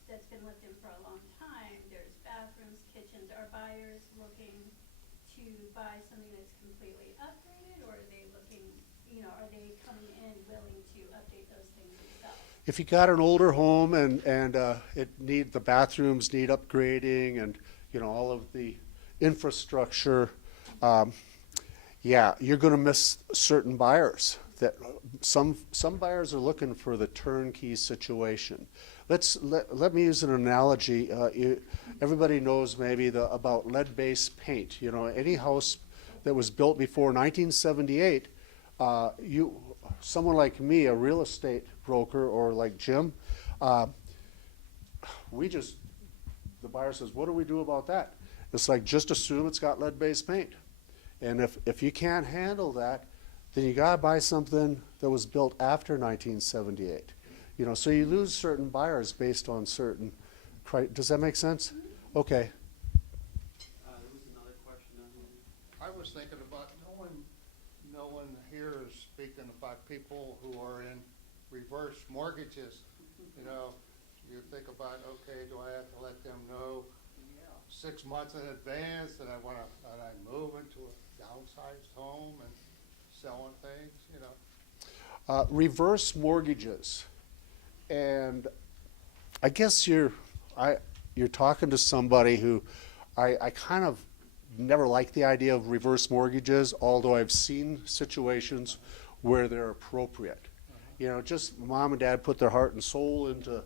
that's been lived in for a long time, there's bathrooms, kitchens. Are buyers looking to buy something that's completely upgraded, or are they looking, are they coming in willing to update those things themselves? If you got an older home and the bathrooms need upgrading, and all of the infrastructure, you're going to miss certain buyers. That some buyers are looking for the turnkey situation. Let me use an analogy. Everybody knows maybe about lead-based paint. Any house that was built before 1978, someone like me, a real estate broker, or like Jim, the buyer says, what do we do about that? It's like, just assume it's got lead-based paint. And if you can't handle that, then you got to buy something that was built after 1978. So you lose certain buyers based on certain does that make sense? Okay. There was another question on here. I was thinking about, no one here is speaking about people who are in reverse mortgages. You think about, okay, do I have to let them know 6 months in advance that I move into a downsized home and selling things, Reverse mortgages, and I guess you're talking to somebody who I kind of never liked the idea of reverse mortgages, although I've seen situations where they're appropriate. Just mom and dad put their heart and soul into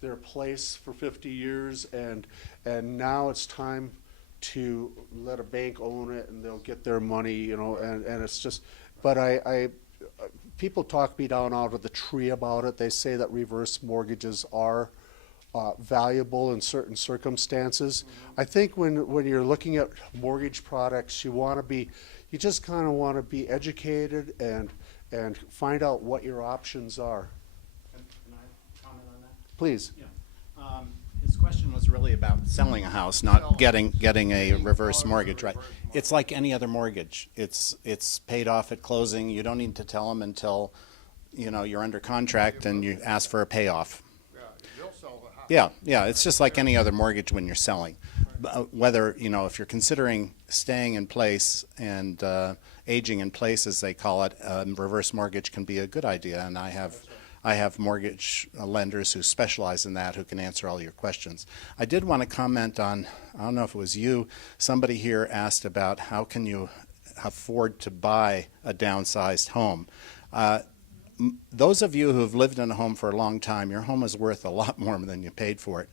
their place for 50 years, and now it's time to let a bank own it and they'll get their money, you know, and it's just, but people talk me down out of the tree about it. They say that reverse mortgages are valuable in certain circumstances. I think when you're looking at mortgage products, you just kind of want to be educated and find out what your options are. Can I comment on that? Please. Yeah. His question was really about selling a house, not getting a reverse mortgage, right? It's like any other mortgage. It's paid off at closing. You don't need to tell them until, you know, you're under contract and you ask for a payoff. Yeah, it's just like any other mortgage when you're selling. Whether, you know, if you're considering staying in place and aging in place, as they call it, reverse mortgage can be a good idea. And I have mortgage lenders who specialize in that who can answer all your questions. I did want to comment on, I don't know if it was you, somebody here asked about how can you afford to buy a downsized home. Those of you who have lived in a home for a long time, your home is worth a lot more than you paid for it.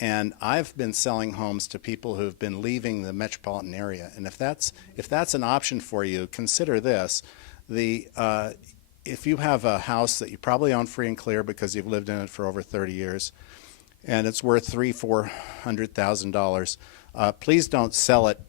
And I've been selling homes to people who've been leaving the metropolitan area. And if that's an option for you, consider this. If you have a house that you probably own free and clear because you've lived in it for over 30 years, and it's worth $300,000-$400,000, please don't sell it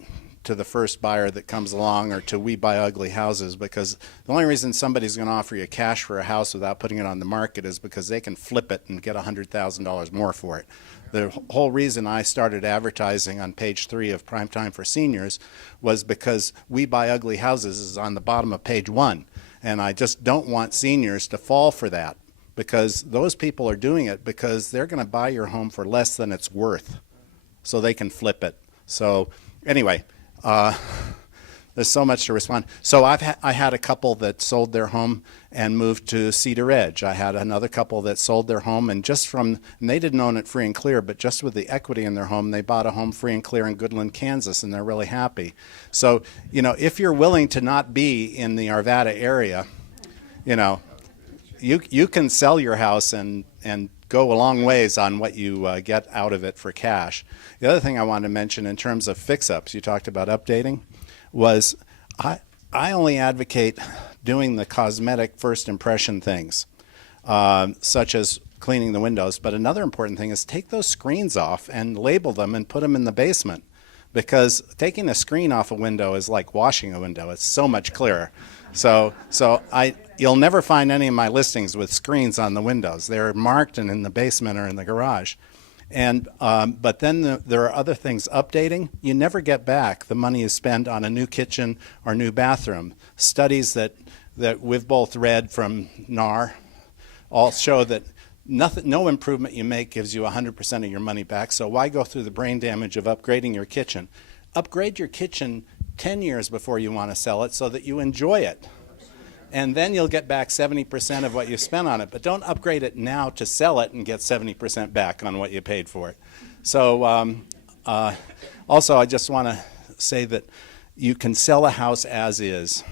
to the first buyer that comes along or to We Buy Ugly Houses, because the only reason somebody's going to offer you cash for a house without putting it on the market is because they can flip it and get $100,000 more for it. The whole reason I started advertising on page 3 of Primetime for Seniors was because We Buy Ugly Houses is on the bottom of page 1. And I just don't want seniors to fall for that, because those people are doing it because they're going to buy your home for less than it's worth so they can flip it. So anyway, there's so much to respond. So I had a couple that sold their home and moved to Cedar Edge. I had another couple that sold their home, and and they didn't own it free and clear, but just with the equity in their home, they bought a home free and clear in Goodland, Kansas, and they're really happy. So, you know, if you're willing to not be in the Arvada area, you know, you can sell your house and go a long ways on what you get out of it for cash. The other thing I wanted to mention in terms of fix-ups, you talked about updating, was I only advocate doing the cosmetic first impression things, such as cleaning the windows. But another important thing is take those screens off and label them and put them in the basement, because taking a screen off a window is like washing a window. It's so much clearer. So you'll never find any of my listings with screens on the windows. They're marked and in the basement or in the garage. And but then there are other things. Updating, you never get back the money you spend on a new kitchen or new bathroom. Studies that we've both read from NAR all show that no improvement you make gives you 100% of your money back. So why go through the brain damage of upgrading your kitchen? Upgrade your kitchen 10 years before you want to sell it so that you enjoy it. And then you'll get back 70% of what you spent on it. But don't upgrade it now to sell it and get 70% back on what you paid for it. So also, I just want to say that you can sell a house as is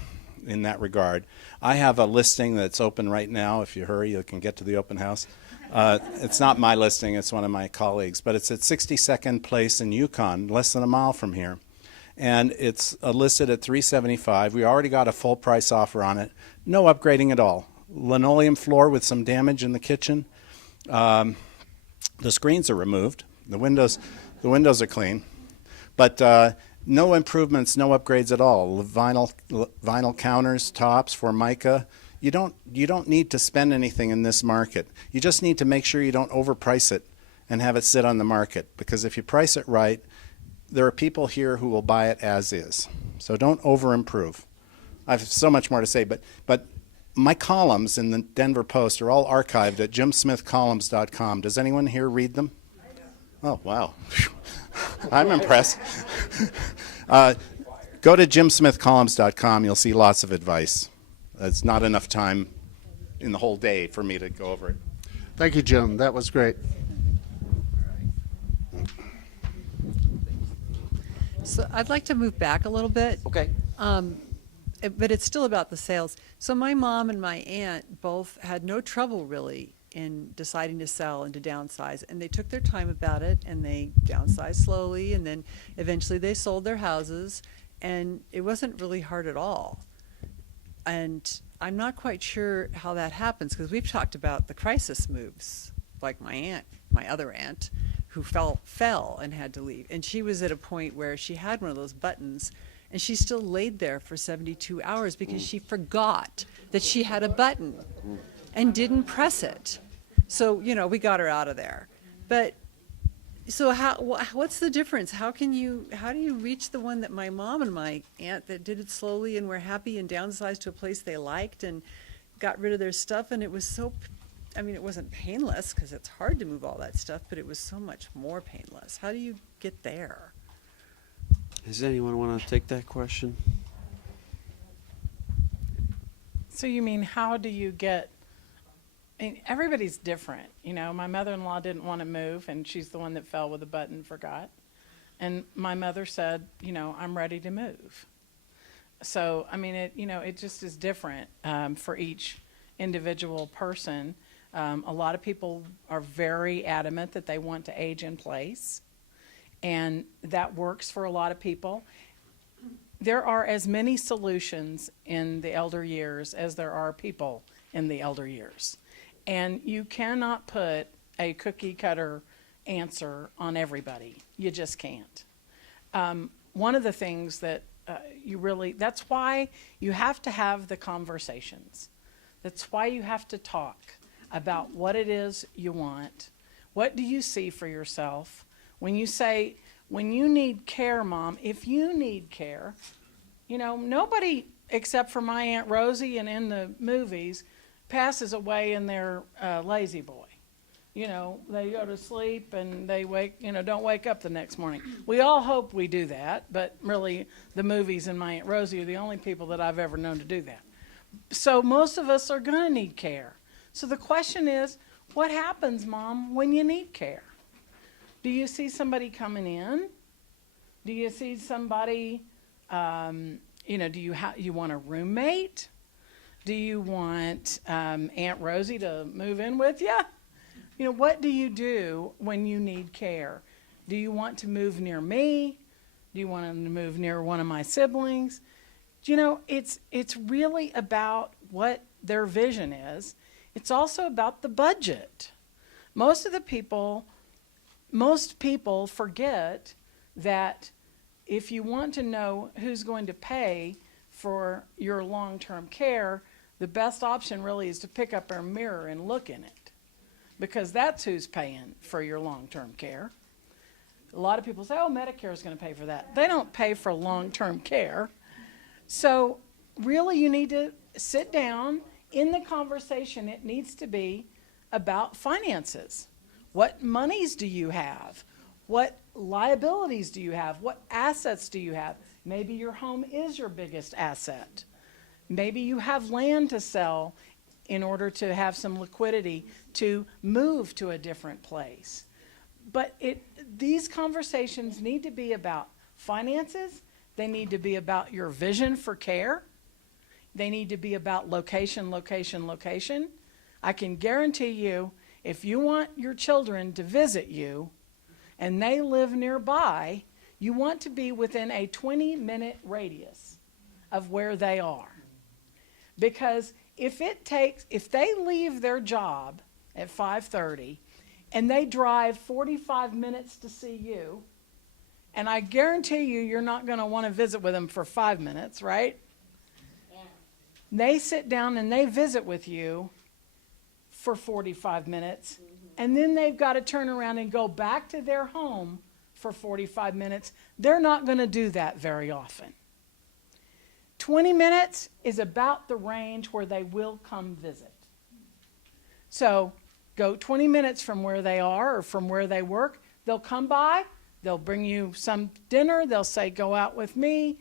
in that regard. I have a listing that's open right now. If you hurry, you can get to the open house. It's not my listing. It's one of my colleagues. But it's at 62nd Place in Yukon, less than a mile from here. And it's listed at $375. We already got a full price offer on it. No upgrading at all. Linoleum floor with some damage in the kitchen. The screens are removed. The windows are clean. But no improvements, no upgrades at all. Vinyl counters, tops, Formica. You don't need to spend anything in this market. You just need to make sure you don't overprice it and have it sit on the market. Because if you price it right, there are people here who will buy it as is. So don't over-improve. I have so much more to say, but my columns in the Denver Post are all archived at jimsmithcolumns.com. Does anyone here read them? Oh, wow. I'm impressed. Go to jimsmithcolumns.com. You'll see lots of advice. It's not enough time in the whole day for me to go over it. Thank you, Jim. That was great. So I'd like to move back a little bit. Okay. But it's still about the sales. So my mom and my aunt both had no trouble really in deciding to sell and to downsize, and they took their time about it, and they downsized slowly, and then eventually they sold their houses, and it wasn't really hard at all. And I'm not quite sure how that happens, because we've talked about the crisis moves, like my other aunt, who fell and had to leave. And she was at a point where she had one of those buttons, and she still laid there for 72 hours because she forgot that she had a button and didn't press it. So, you know, we got her out of there. But so what's the difference? How do you reach the one that my mom and my aunt that did it slowly and were happy and downsized to a place they liked and got rid of their stuff, and it was so, I mean, it wasn't painless because it's hard to move all that stuff, but it was so much more painless. How do you get there? Does anyone want to take that question? So you mean, how do you get, I mean, everybody's different. You know, my mother-in-law didn't want to move, and she's the one that fell with a button, forgot. And my mother said, you know, I'm ready to move. So, I mean, it just is different for each individual person. A lot of people are very adamant that they want to age in place, and that works for a lot of people. There are as many solutions in the elder years as there are people in the elder years. And you cannot put a cookie cutter answer on everybody. You just can't. One of the things that that's why you have to have the conversations. That's why you have to talk about what it is you want. What do you see for yourself? When you say, when you need care, Mom, if you need care, you know, nobody except for my Aunt Rosie and in the movies passes away in their lazy boy. You know, they go to sleep and they don't wake up the next morning. We all hope we do that, but really the movies and my Aunt Rosie are the only people that I've ever known to do that. So most of us are going to need care. So the question is, what happens, Mom, when you need care? Do you see somebody coming in? Do you see somebody, do you want a roommate? Do you want Aunt Rosie to move in with you? You know, what do you do when you need care? Do you want to move near me? Do you want to move near one of my siblings? You know, it's really about what their vision is. It's also about the budget. Most people forget that if you want to know who's going to pay for your long-term care, the best option really is to pick up a mirror and look in it, because that's who's paying for your long-term care. A lot of people say, oh, Medicare is going to pay for that. They don't pay for long-term care. So really you need to sit down. In the conversation, it needs to be about finances. What monies do you have? What liabilities do you have? What assets do you have? Maybe your home is your biggest asset. Maybe you have land to sell in order to have some liquidity to move to a different place. But these conversations need to be about finances. They need to be about your vision for care. They need to be about location, location, location. I can guarantee you, if you want your children to visit you and they live nearby, you want to be within a 20-minute radius of where they are. Because if they leave their job at 5:30 and they drive 45 minutes to see you, and I guarantee you're not going to want to visit with them for 5 minutes, right? Yeah. They sit down and they visit with you for 45 minutes, and then they've got to turn around and go back to their home for 45 minutes. They're not going to do that very often. 20 minutes is about the range where they will come visit. So go 20 minutes from where they are or from where they work. They'll come by. They'll bring you some dinner. They'll say, go out with me.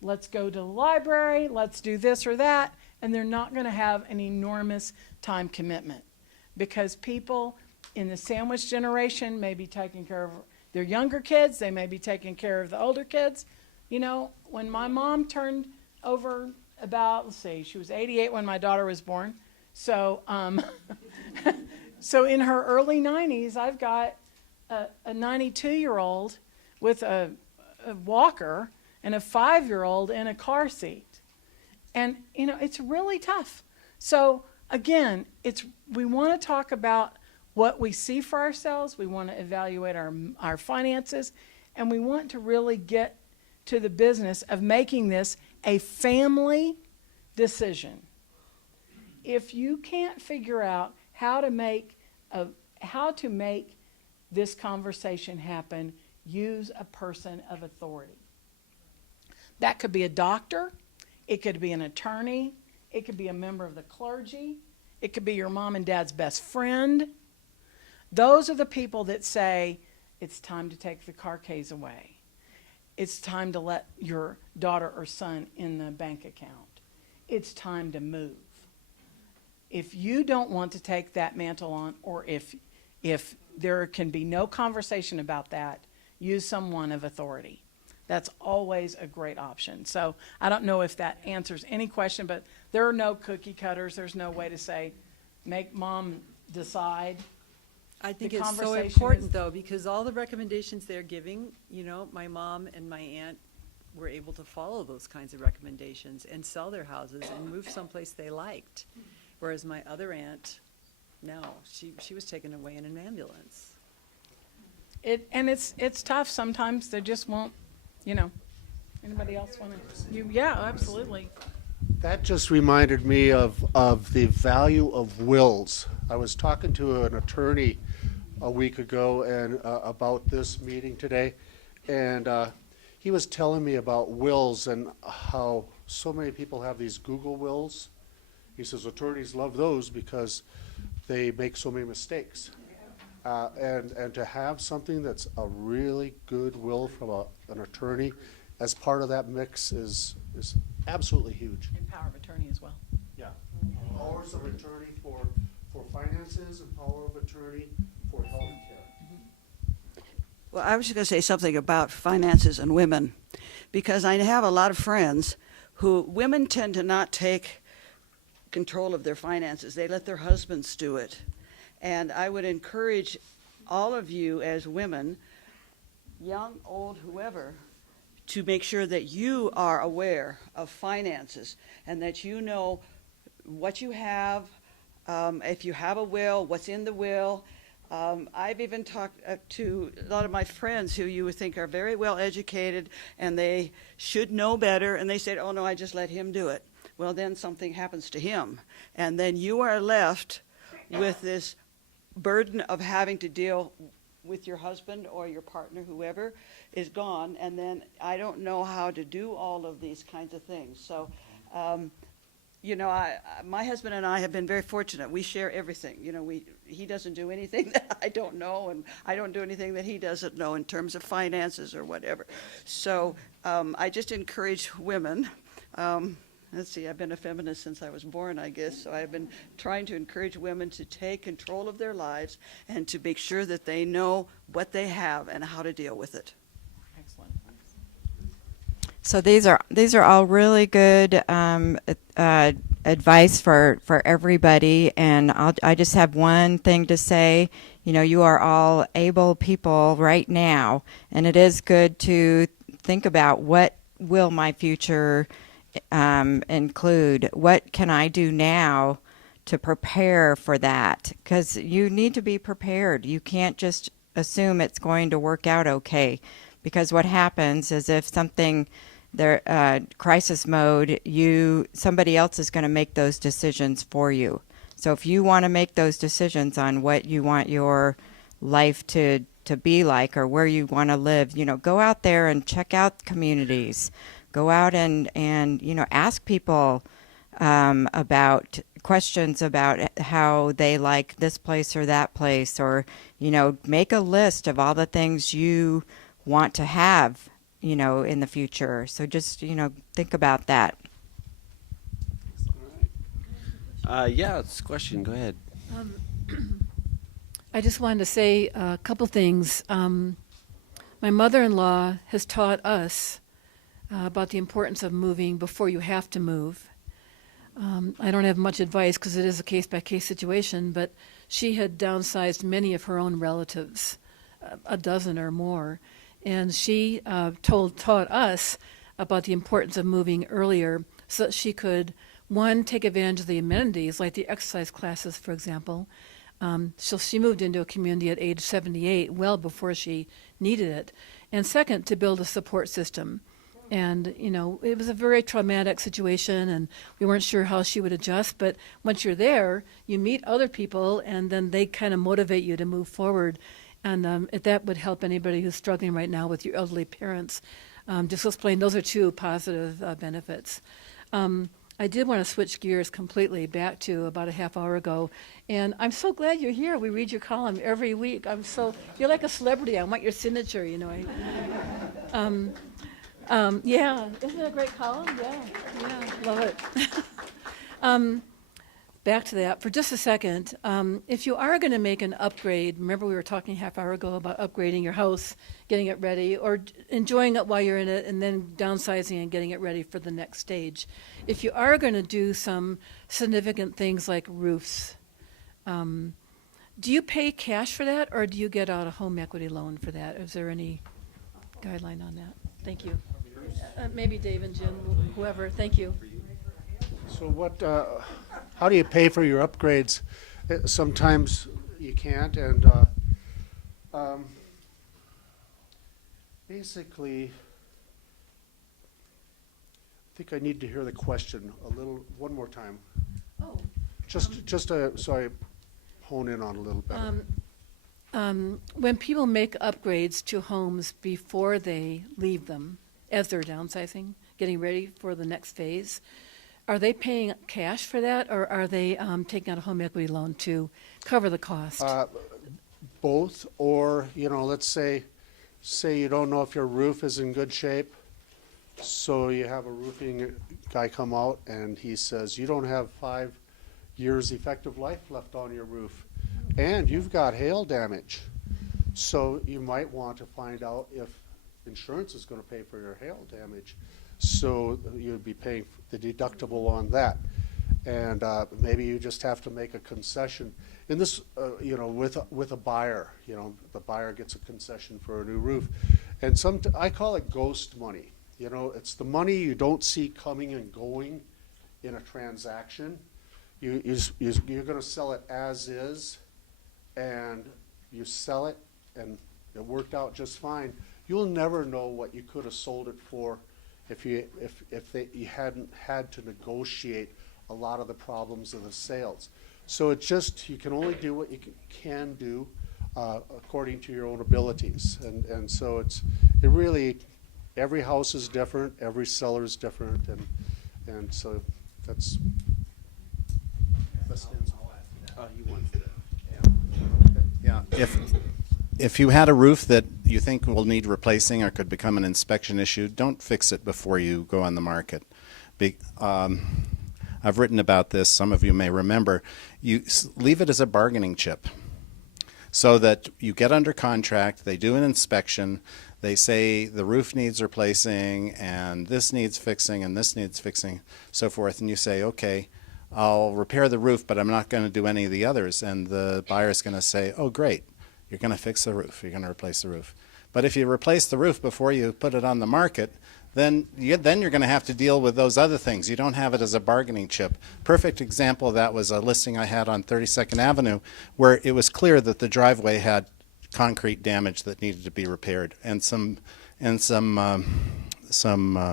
Let's go to the library. Let's do this or that. And they're not going to have an enormous time commitment, because people in the sandwich generation may be taking care of their younger kids. They may be taking care of the older kids. You know, when my mom turned over about, she was 88 when my daughter was born. So So in her early 90s, I've got a 92-year-old with a walker and a 5-year-old in a car seat. And, you know, it's really tough. So again, we want to talk about what we see for ourselves. We want to evaluate our finances, and we want to really get to the business of making this a family decision. If you can't figure out how to make this conversation happen, use a person of authority. That could be a doctor, it could be an attorney, it could be a member of the clergy, it could be your mom and dad's best friend. Those are the people that say, it's time to take the car keys away. It's time to let your daughter or son in the bank account. It's time to move. If you don't want to take that mantle on, or if there can be no conversation about that, use someone of authority. That's always a great option. So I don't know if that answers any question, but there are no cookie cutters. There's no way to say, make mom decide. I think The it's so conversation important, is- though, because all the recommendations they're giving, you know, my mom and my aunt were able to follow those kinds of recommendations and sell their houses and move someplace they liked. Whereas my other aunt, no, she was taken away in an ambulance. It's tough. Sometimes they just won't, you know. Anybody else want to? Yeah, absolutely. That just reminded me of the value of wills. I was talking to an attorney a week ago and about this meeting today, and he was telling me about wills and how so many people have these Google wills. He says attorneys love those because they make so many mistakes. And to have something that's a really good will from an attorney as part of that mix is absolutely huge. And power of attorney as well. Yeah. Powers of attorney for finances and power of attorney for health care. Well, I was just going to say something about finances and women, because I have a lot of friends who women tend to not take control of their finances. They let their husbands do it. And I would encourage all of you as women, young, old, whoever, to make sure that you are aware of finances and that you know what you have, if you have a will, what's in the will. I've even talked to a lot of my friends who you would think are very well educated and they should know better, and they said, oh no, I just let him do it. Well, then something happens to him, and then you are left with this burden of having to deal with your husband or your partner, whoever is gone, and then I don't know how to do all of these kinds of things. So, you know, my husband and I have been very fortunate. We share everything. You know, he doesn't do anything that I don't know, and I don't do anything that he doesn't know in terms of finances or whatever. So I just encourage women. Let's see, I've been a feminist since I was born, I guess, so I've been trying to encourage women to take control of their lives and to make sure that they know what they have and how to deal with it. Excellent. So these are all really good advice for everybody, and I just have one thing to say. You know, you are all able people right now, and it is good to think about what will my future include. What can I do now to prepare for that? Because you need to be prepared. You can't just assume it's going to work out okay, because what happens is if something crisis mode, somebody else is going to make those decisions for you. So if you want to make those decisions on what you want your life to be like or where you want to live, you know, go out there and check out communities. Go out and you know, ask people about questions about how they like this place or that place, or, you know, make a list of all the things you want to have, you know, in the future. So just, you know, think about that. Yeah, it's a question. Go ahead. I just wanted to say a couple things. My mother-in-law has taught us about the importance of moving before you have to move. I don't have much advice because it is a case-by-case situation, but she had downsized many of her own relatives, a dozen or more. And she taught us about the importance of moving earlier so that she could, one, take advantage of the amenities, like the exercise classes, for example. So she moved into a community at age 78, well before she needed it. And second, to build a support system. And, you know, it was a very traumatic situation, and we weren't sure how she would adjust. But once you're there, you meet other people, and then they kind of motivate you to move forward. And that would help anybody who's struggling right now with your elderly parents. Just to explain, those are two positive benefits. I did want to switch gears completely back to about a half hour ago. And I'm so glad you're here. We read your column every week. You're like a celebrity. I want your signature, you know. Yeah, isn't it a great column? Yeah, love it. Back to that for just a second. If you are going to make an upgrade, remember we were talking a half hour ago about upgrading your house, getting it ready, or enjoying it while you're in it, and then downsizing and getting it ready for the next stage. If you are going to do some significant things like roofs, do you pay cash for that, or do you get out a home equity loan for that? Is there any guideline on that? Thank you. Maybe Dave and Jim, whoever. Thank you. So how do you pay for your upgrades? Sometimes you can't, and basically, I think I need to hear the question one more time. Oh. So I hone in on a little better. When people make upgrades to homes before they leave them, as they're downsizing, getting ready for the next phase, are they paying cash for that, or are they taking out a home equity loan to cover the cost? Both, or let's say you don't know if your roof is in good shape, so you have a roofing guy come out and he says you don't have 5 years effective life left on your roof, and you've got hail damage, so you might want to find out if insurance is going to pay for your hail damage. So you'd be paying the deductible on that, and maybe you just have to make a concession. In this, with a buyer, the buyer gets a concession for a new roof, and I call it ghost money. It's the money you don't see coming and going in a transaction. You're going to sell it as is, and you sell it, and it worked out just fine. You'll never know what you could have sold it for if you hadn't had to negotiate a lot of the problems of the sales. So it's just, you can only do what you can do according to your own abilities. And so every house is different, every seller is different, and so that's Yeah, if you had a roof that you think will need replacing or could become an inspection issue, don't fix it before you go on the market. I've written about this, some of you may remember. You leave it as a bargaining chip so that you get under contract, they do an inspection, they say the roof needs replacing and this needs fixing and this needs fixing, so forth, and you say, okay, I'll repair the roof, but I'm not going to do any of the others, and the buyer's going to say, oh great, you're going to fix the roof, you're going to replace the roof. But if you replace the roof before you put it on the market, then you're going to have to deal with those other things. You don't have it as a bargaining chip. Perfect example of that was a listing I had on 32nd Avenue where it was clear that the driveway had concrete damage that needed to be repaired and some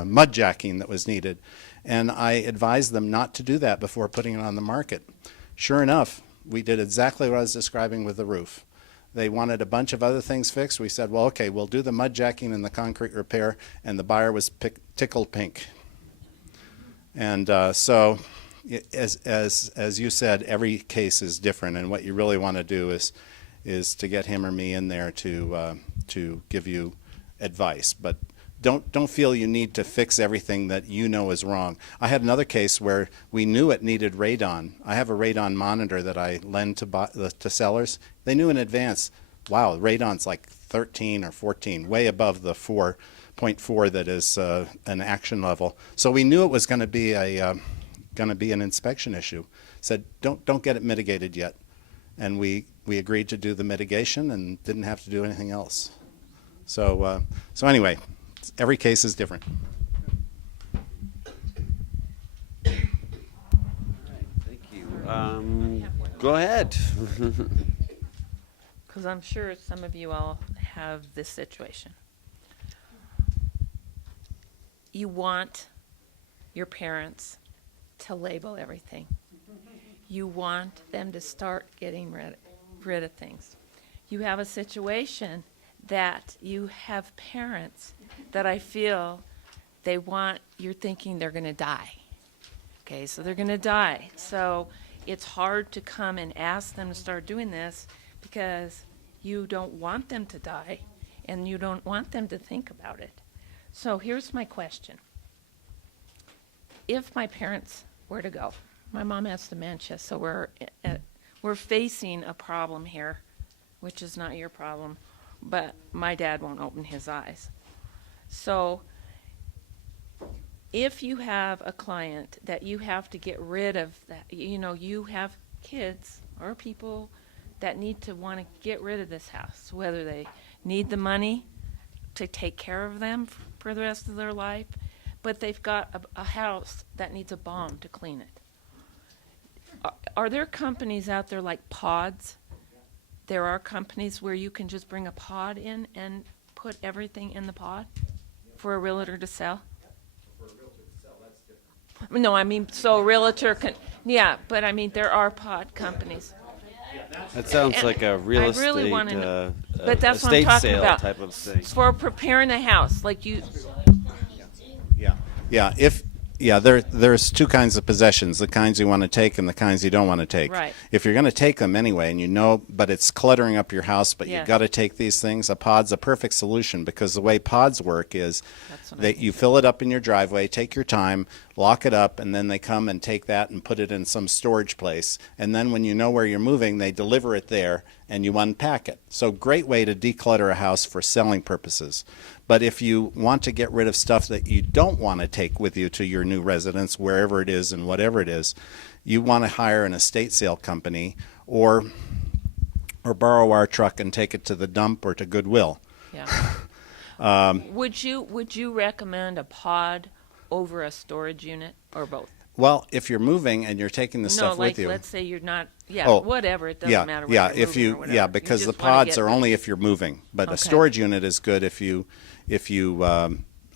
mud jacking that was needed. And I advised them not to do that before putting it on the market. Sure enough, we did exactly what I was describing with the roof. They wanted a bunch of other things fixed. We said, well, okay, we'll do the mud jacking and the concrete repair, and the buyer was tickled pink. And so, as you said, every case is different, and what you really want to do is to get him or me in there to give you advice. But don't feel you need to fix everything that you know is wrong. I had another case where we knew it needed radon. I have a radon monitor that I lend to sellers. They knew in advance, wow, radon's like 13 or 14, way above the 4.4 that is an action level. So we knew it was going to be an inspection issue. Said, don't get it mitigated yet. and we agreed to do the mitigation and didn't have to do anything else. So anyway, every case is different. Thank you. Go ahead. Because I'm sure some of you all have this situation. You want your parents to label everything. You want them to start getting rid of things. You have a situation that you have parents that I feel you're thinking they're going to die. Okay, so they're going to die. So it's hard to come and ask them to start doing this because you don't want them to die and you don't want them to think about it. So here's my question. If my parents were to go, my mom has dementia, so we're facing a problem here, which is not your problem, but my dad won't open his eyes. So if you have a client that you have to get rid of, that you have kids or people that want to get rid of this house, whether they need the money to take care of them for the rest of their life, but they've got a house that needs a bomb to clean it. Are there companies out there like Pods? There are companies where you can just bring a pod in and put everything in the pod for a realtor to sell? For a realtor to sell, that's different. No, I mean, so a realtor can, yeah, but I mean, there are pod companies. That sounds like a real I estate, really want to know, but but that's what I'm estate talking sale about. type of thing. For preparing a house, like you. Yeah, there's two kinds of possessions, the kinds you want to take and the kinds you don't want to take. Right. If you're going to take them anyway and but it's cluttering up your house, but Yes. you've got to take these things, a pod's a perfect solution because the way pods work is that you fill it up in your driveway, take your time, lock it up, and then they come and take that and put it in some storage place. And then when you know where you're moving, they deliver it there and you unpack it. So great way to declutter a house for selling purposes. But if you want to get rid of stuff that you don't want to take with you to your new residence, wherever it is and whatever it is, you want to hire an estate sale company or borrow our truck and take it to the dump or to Goodwill. Yeah. Would you recommend a pod over a storage unit or both? Well, if you're moving and you're taking the stuff with you. No, like let's say you're not. Yeah, Oh, whatever. It doesn't matter. Yeah, Whether you're if moving you or whatever. because You the just wanna pods get are rid only of if you're moving, but a Okay. storage unit is good if you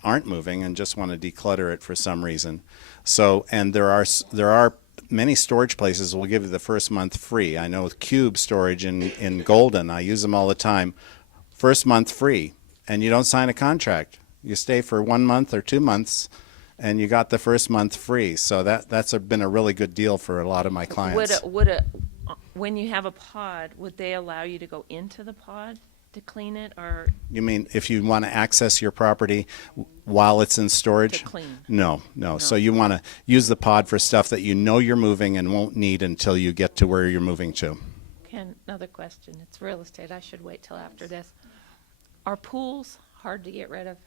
aren't moving and just want to declutter it for some reason. So, and there are many storage places will give you the first month free. I know with Cube Storage in Golden, I use them all the time. First month free, and you don't sign a contract. You stay for 1 month or 2 months, and you got the first month free. So that's been a really good deal for a lot of my clients. When you have a pod, would they allow you to go into the pod to clean it, or You mean if you want to access your property while it's in storage? To clean. No. So you want to use the pod for stuff that you know you're moving and won't need until you get to where you're moving to. Another question. It's real estate. I should wait till after this. Are pools hard to get rid of?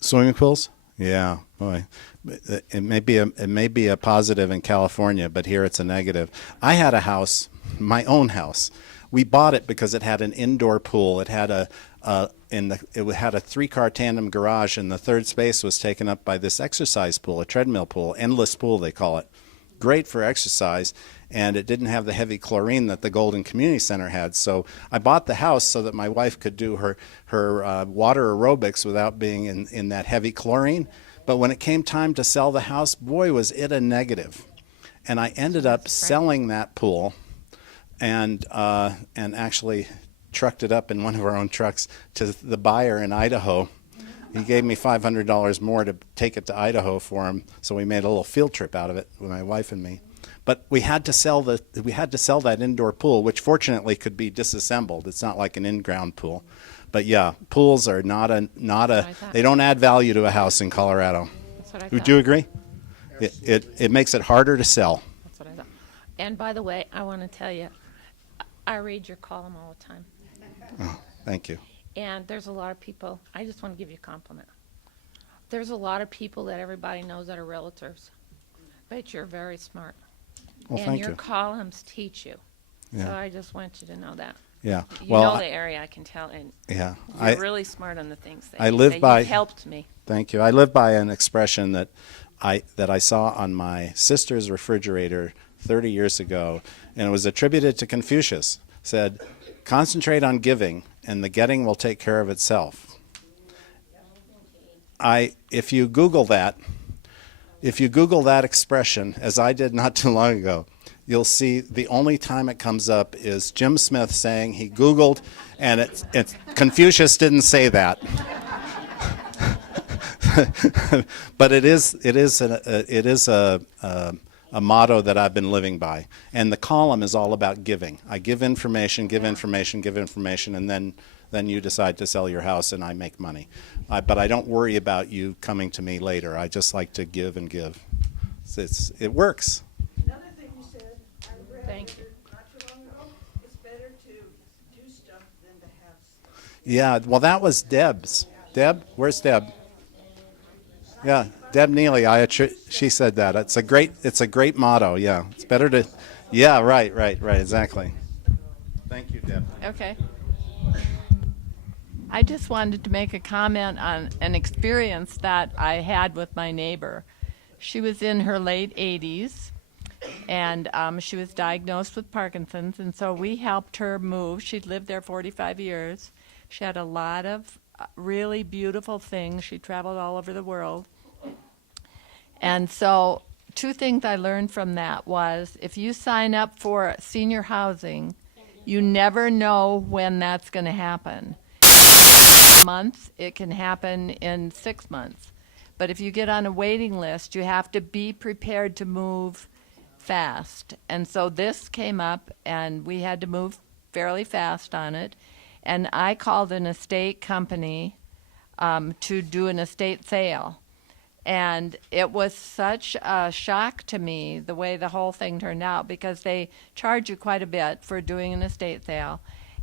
Swimming pools? Yeah, boy. It may be a positive in California, but here it's a negative. I had a house, my own house. We bought it because it had an indoor pool. It had it had a 3-car tandem garage, and the third space was taken up by this exercise pool, a treadmill pool, endless pool they call it. Great for exercise, and it didn't have the heavy chlorine that the Golden Community Center had. So I bought the house so that my wife could do her water aerobics without being in that heavy chlorine. But when it came time to sell the house, boy, was it a negative. And I ended up selling that pool and actually trucked it up in one of our own trucks to the buyer in Idaho. He gave me $500 more to take it to Idaho for him, so we made a little field trip out of it with my wife and me. But we had to sell that indoor pool, which fortunately could be disassembled. It's not like an in-ground pool. But yeah, pools are they don't add value to a house in Colorado. That's what I Would thought. you agree? It makes it harder to sell. That's what I thought. And by the way, I want to tell you, I read your column all the time. Oh, thank you. And there's a lot of people, I just want to give you a compliment. There's a lot of people that everybody knows that are realtors, but you're very smart. Well, and thank your you. columns teach you. Yeah. So I just want you to know that. Yeah. You Well, know the area, I can tell, and yeah, you're really smart on the things that I you live say. by. You've helped me. Thank you. I live by an expression that I saw on my sister's refrigerator 30 years ago, and it was attributed to Confucius. Said, "Concentrate on giving, and the getting will take care of itself." If you Google that expression, as I did not too long ago, you'll see the only time it comes up is Jim Smith saying he Googled, and Confucius didn't say that. But it is a motto that I've been living by, and the column is all about giving. I give information, and then you decide to sell your house, and I make money. But I don't worry about you coming to me later. I just like to give and give. It works. Another thing you said, I read Thank you. not too long ago, it's better to do stuff than to have stuff. Yeah, well, that was Deb's. Deb, where's Deb? Yeah, Deb Neely. She said that. It's a great motto. Yeah, it's better to. Yeah, right, exactly. Thank you, Deb. Okay. I just wanted to make a comment on an experience that I had with my neighbor. She was in her late 80s, and she was diagnosed with Parkinson's, and so we helped her move. She'd lived there 45 years. She had a lot of really beautiful things. She traveled all over the world. And so 2 things I learned from that was if you sign up for senior housing, you never know when that's going to happen. Month, it can happen in 6 months. But if you get on a waiting list, you have to be prepared to move fast. And so this came up, and we had to move fairly fast on it. And I called an estate company to do an estate sale. And it was such a shock to me the way the whole thing turned out, because they charge you quite a bit for doing an estate sale.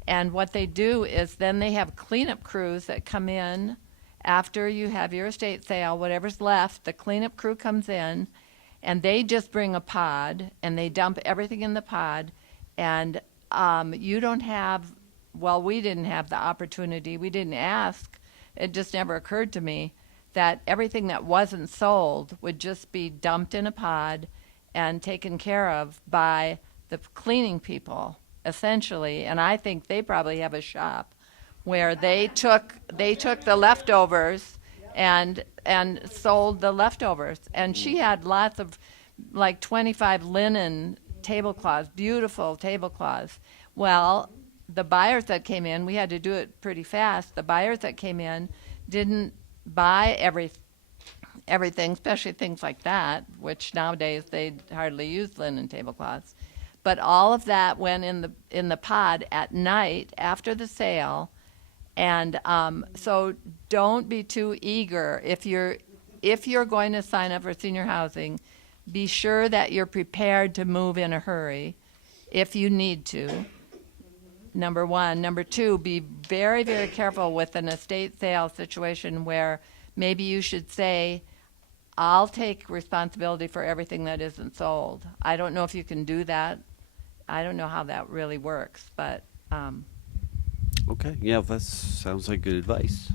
And what they do is then they have cleanup crews that come in after you have your estate sale. Whatever's left, the cleanup crew comes in, and they just bring a pod, and they dump everything in the pod. And you don't have, well, we didn't have the opportunity. We didn't ask. It just never occurred to me that everything that wasn't sold would just be dumped in a pod and taken care of by the cleaning people, essentially. And I think they probably have a shop where they took the leftovers and sold the leftovers. And she had lots of, like 25 linen tablecloths, beautiful tablecloths. Well, the buyers that came in, we had to do it pretty fast. The buyers that came in didn't buy everything, especially things like that, which nowadays they hardly use linen tablecloths. But all of that went in the pod at night after the sale. And so don't be too eager. If you're going to sign up for senior housing, be sure that you're prepared to move in a hurry if you need to. Number one. Number two, be very, very careful with an estate sale situation where maybe you should say, I'll take responsibility for everything that isn't sold. I don't know if you can do that. I don't know how that really works, but. Okay, yeah, that sounds like good advice.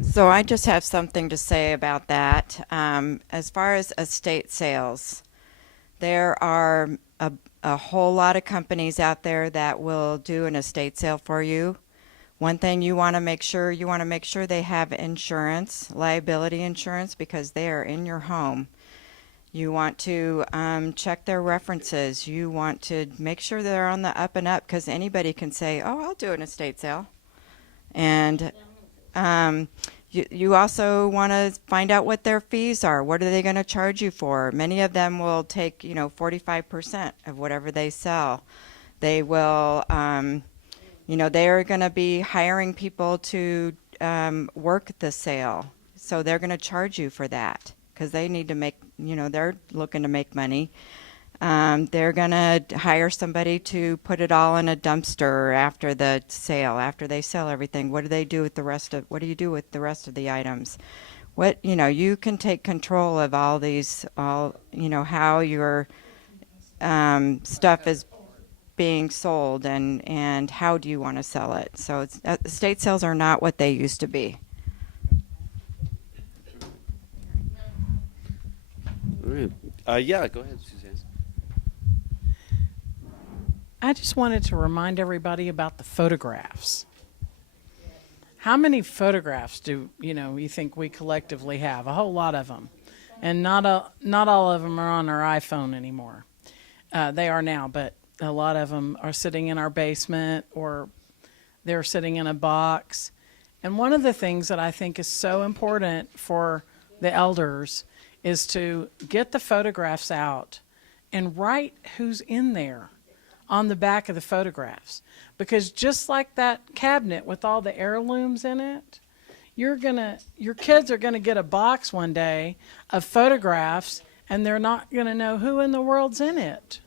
So I just have something to say about that. As far as estate sales, there are a whole lot of companies out there that will do an estate sale for you. One thing you want to make sure they have insurance, liability insurance, because they are in your home. You want to check their references. You want to make sure they're on the up and up, because anybody can say, oh, I'll do an estate sale. And you also want to find out what their fees are. What are they going to charge you for? Many of them will take, 45% of whatever they sell. They will, they are going to be hiring people to work the sale. So they're going to charge you for that, because they need to make, they're looking to make money. They're going to hire somebody to put it all in a dumpster after the sale, after they sell everything. What do you do with the rest of the items? You can take control of all these, how your stuff is. being sold, and how do you want to sell it? So estate sales are not what they used to be. All right. Yeah, go ahead, Suzanne. I just wanted to remind everybody about the photographs. How many photographs do you think we collectively have? A whole lot of them, and not all of them are on our iPhone anymore. They are now, but a lot of them are sitting in our basement or they're sitting in a box. And one of the things that I think is so important for the elders is to get the photographs out and write who's in there on the back of the photographs. Because just like that cabinet with all the heirlooms in it, your kids are gonna get a box one day of photographs and they're not gonna know who in the world's in it.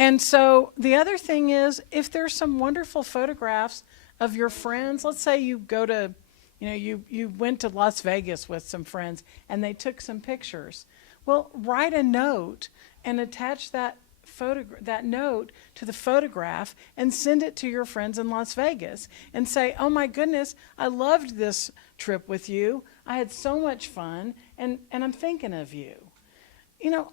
And so the other thing is, if there's some wonderful photographs of your friends, let's say you go to, you went to Las Vegas with some friends and they took some pictures. Well, write a note and attach that note to the photograph and send it to your friends in Las Vegas and say, oh my goodness, I loved this trip with you. I had so much fun and I'm thinking of you.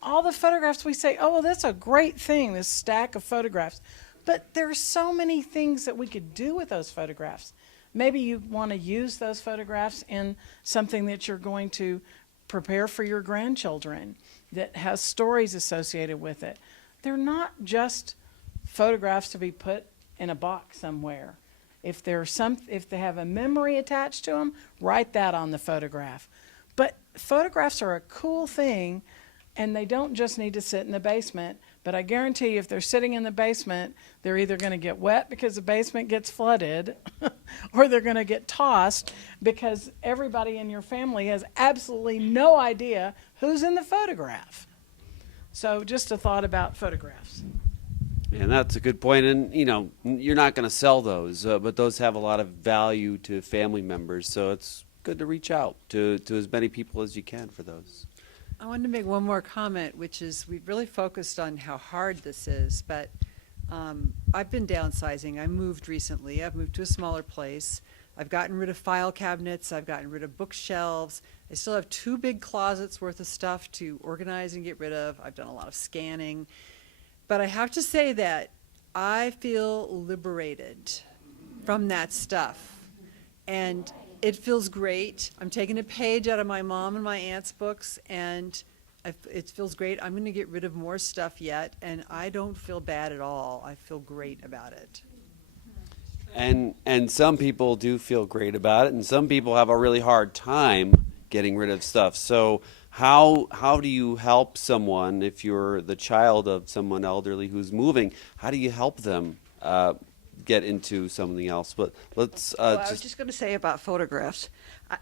All the photographs we say, oh, well, that's a great thing, this stack of photographs. But there's so many things that we could do with those photographs. Maybe you want to use those photographs in something that you're going to prepare for your grandchildren that has stories associated with it. They're not just photographs to be put in a box somewhere. If they have a memory attached to them, write that on the photograph. But photographs are a cool thing, and they don't just need to sit in the basement. But I guarantee you, if they're sitting in the basement, they're either going to get wet because the basement gets flooded, or they're going to get tossed because everybody in your family has absolutely no idea who's in the photograph. So just a thought about photographs. And that's a good point. And, you're not going to sell those, but those have a lot of value to family members. So it's good to reach out to as many people as you can for those. I wanted to make one more comment, which is we've really focused on how hard this is, but I've been downsizing. I moved recently. I've moved to a smaller place. I've gotten rid of file cabinets. I've gotten rid of bookshelves. I still have 2 big closets worth of stuff to organize and get rid of. I've done a lot of scanning. But I have to say that I feel liberated from that stuff. And it feels great. I'm taking a page out of my mom and my aunt's books, and it feels great. I'm going to get rid of more stuff yet, and I don't feel bad at all. I feel great about it. And some people do feel great about it, and some people have a really hard time getting rid of stuff. So how do you help someone if you're the child of someone elderly who's moving? How do you help them get into something else? But let's I was just going to say about photographs.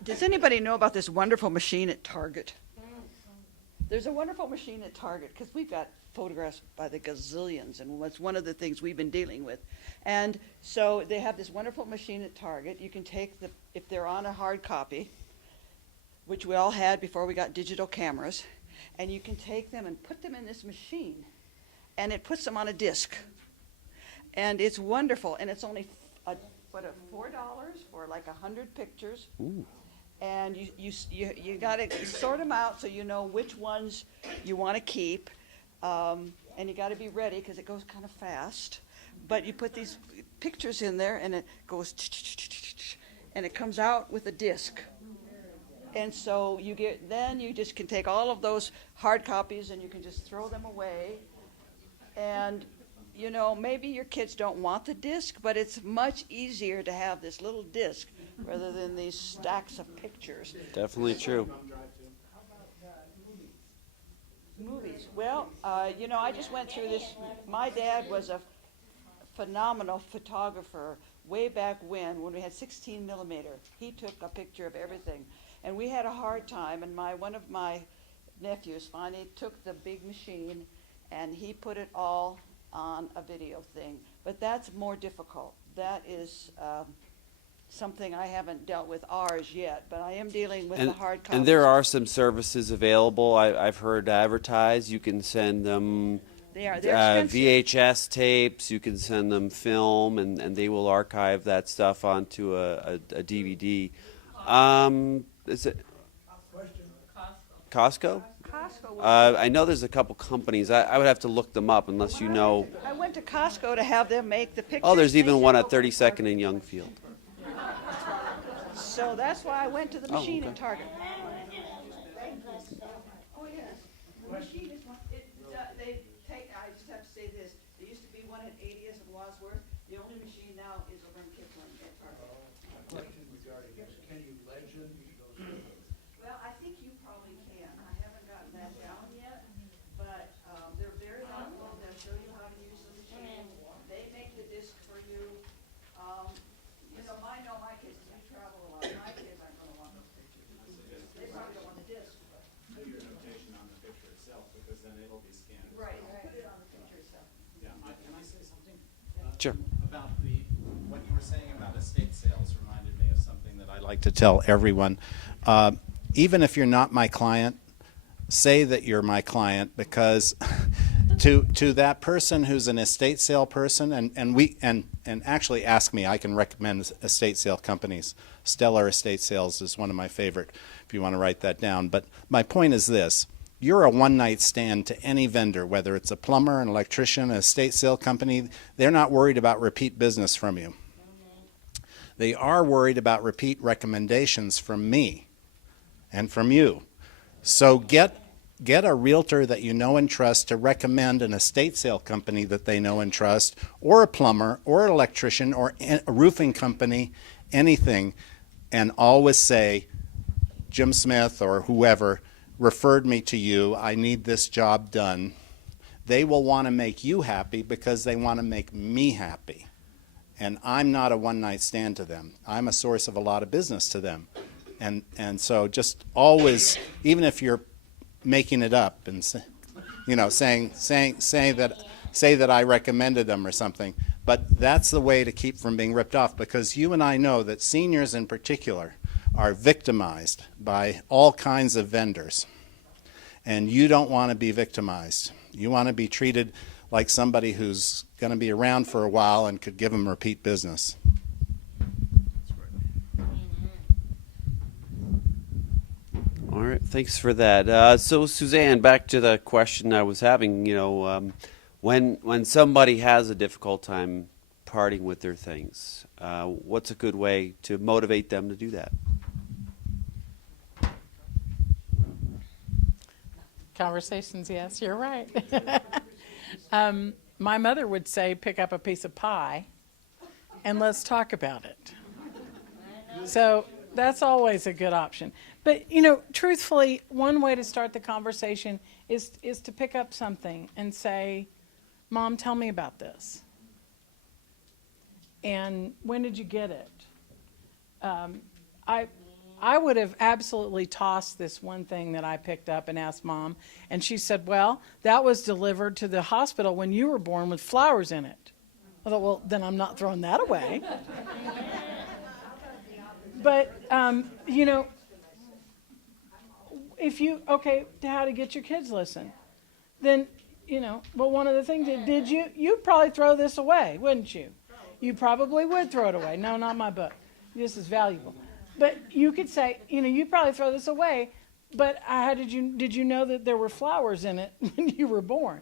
Does anybody know about this wonderful machine at Target? There's a wonderful machine at Target because we've got photographs by the gazillions, and that's one of the things we've been dealing with. And so they have this wonderful machine at Target. You can take if they're on a hard copy, which we all had before we got digital cameras, and you can take them and put them in this machine, and it puts them on a disc. And it's wonderful, and it's only $4 for like 100 pictures. Ooh. And you got to sort them out so you know which ones you want to keep, and you got to be ready because it goes kind of fast. But you put these pictures in there, and it goes, and it comes out with a disc. And so you just can take all of those hard copies and you can just throw them away. And maybe your kids don't want the disc, but it's much easier to have this little disc rather than these stacks of pictures. Definitely true. Movies. Well, I just went through this. My dad was a phenomenal photographer way back when we had 16 millimeter. He took a picture of everything. And we had a hard time, and one of my nephews finally took the big machine and he put it all on a video thing. But that's more difficult. That is something I haven't dealt with ours yet, but I am dealing with the hard copies. And there are some services available. I've heard advertised. You can send them They are. They're expensive. VHS tapes. You can send them film, and they will archive that stuff onto a DVD. Is it Costco? I know there's a couple companies. I would have to look them up unless you know. I went to Costco to have them make the pictures. Oh, there's even They one said, at 32nd and Youngfield. So that's why I went to the Oh, machine okay. at Target. Oh, yes. The machine is one, they take, I just have to say this, there used to be one at 80th and Wadsworth. The only machine now is over in Kipling at Target. Question regarding this, can you legend those? Well, I think you probably can. I haven't gotten that down yet, but they're very helpful. They'll show you how to use the machine. They make the disc for you. You know, I know my kids, we travel a lot. My kids aren't going to want those pictures. They probably don't want the disc. Put your notation on the picture itself, because then it'll be scanned. Right, put it on the picture itself. Yeah, can I say something? Sure. About what you were saying about estate sales reminded me of something that I like to tell everyone. Even if you're not my client, say that you're my client, because to that person who's an estate sale person, and actually ask me, I can recommend estate sale companies. Stellar Estate Sales is one of my favorite, if you want to write that down. But my point is this: you're a one-night stand to any vendor, whether it's a plumber, an electrician, an estate sale company. They're not worried about repeat business from you. They are worried about repeat recommendations from me and from you. So get a realtor that you know and trust to recommend an estate sale company that they know and trust, or a plumber, or an electrician, or a roofing company, anything, and always say, Jim Smith or whoever referred me to you, I need this job done. They will want to make you happy because they want to make me happy. And I'm not a one-night stand to them. I'm a source of a lot of business to them. And so just always, even if you're making it up and say that I recommended them or something, but that's the way to keep from being ripped off, because you and I know that seniors in particular are victimized by all kinds of vendors, and you don't want to be victimized. You want to be treated like somebody who's going to be around for a while and could give them repeat business. All right, thanks for that. So Suzanne, back to the question I was having. When somebody has a difficult time parting with their things, what's a good way to motivate them to do that? Conversations, yes, you're right. My mother would say, pick up a piece of pie and let's talk about it. So that's always a good option. But, truthfully, one way to start the conversation is to pick up something and say, Mom, tell me about this. And when did you get it? I would have absolutely tossed this one thing that I picked up and asked Mom, and she said, well, that was delivered to the hospital when you were born with flowers in it. I thought, well, then I'm not throwing that away. But, if how to get your kids listen, then, but one of the things, you'd probably throw this away, wouldn't you? You probably would throw it away. No, not my book. This is valuable. But you could say, you'd probably throw this away, but did you know that there were flowers in it when you were born?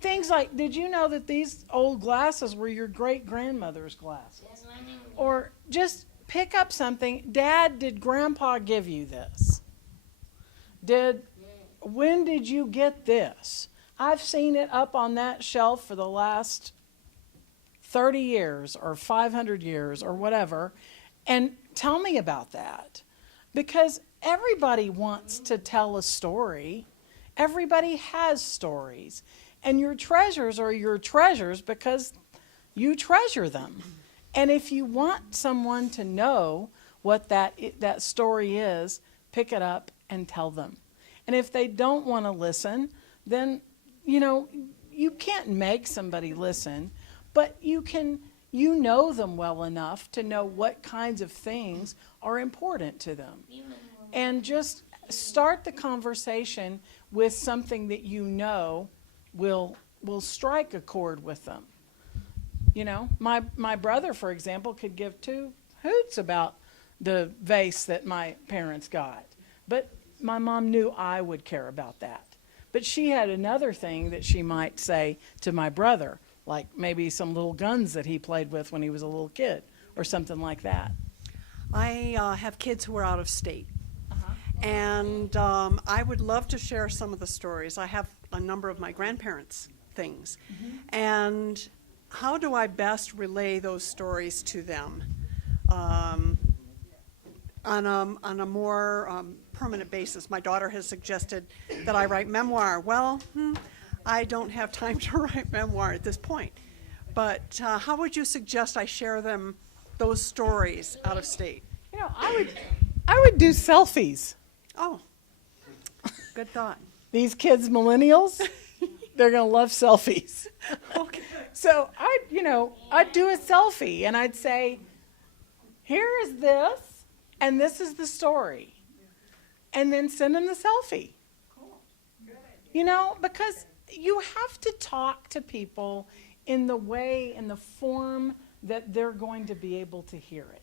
Things like, did you know that these old glasses were your great-grandmother's glasses? Or just pick up something. Dad, did Grandpa give you this? When did you get this? I've seen it up on that shelf for the last 30 years or 500 years or whatever, and tell me about that. Because everybody wants to tell a story. Everybody has stories. And your treasures are your treasures because you treasure them. And if you want someone to know what that story is, pick it up and tell them. And if they don't want to listen, then, you can't make somebody listen, but you know them well enough to know what kinds of things are important to them. And just start the conversation with something that you know will strike a chord with them. You know, my brother, for example, could give two hoots about the vase that my parents got, but my mom knew I would care about that. But she had another thing that she might say to my brother, like maybe some little guns that he played with when he was a little kid or something like that. I have kids who are out of state. And I would love to share some of the stories. I have a number of my grandparents' things. And how do I best relay those stories to them on a more permanent basis? My daughter has suggested that I write memoir. Well, I don't have time to write memoir at this point. But how would you suggest I share those stories out of state? You know, I would do selfies. Oh, good thought. These kids, millennials, they're going to love selfies. Okay. So I'd do a selfie and I'd say, here is this, and this is the story. And then send them the selfie. Cool. Good. You know, because you have to talk to people in the way, in the form that they're going to be able to hear it.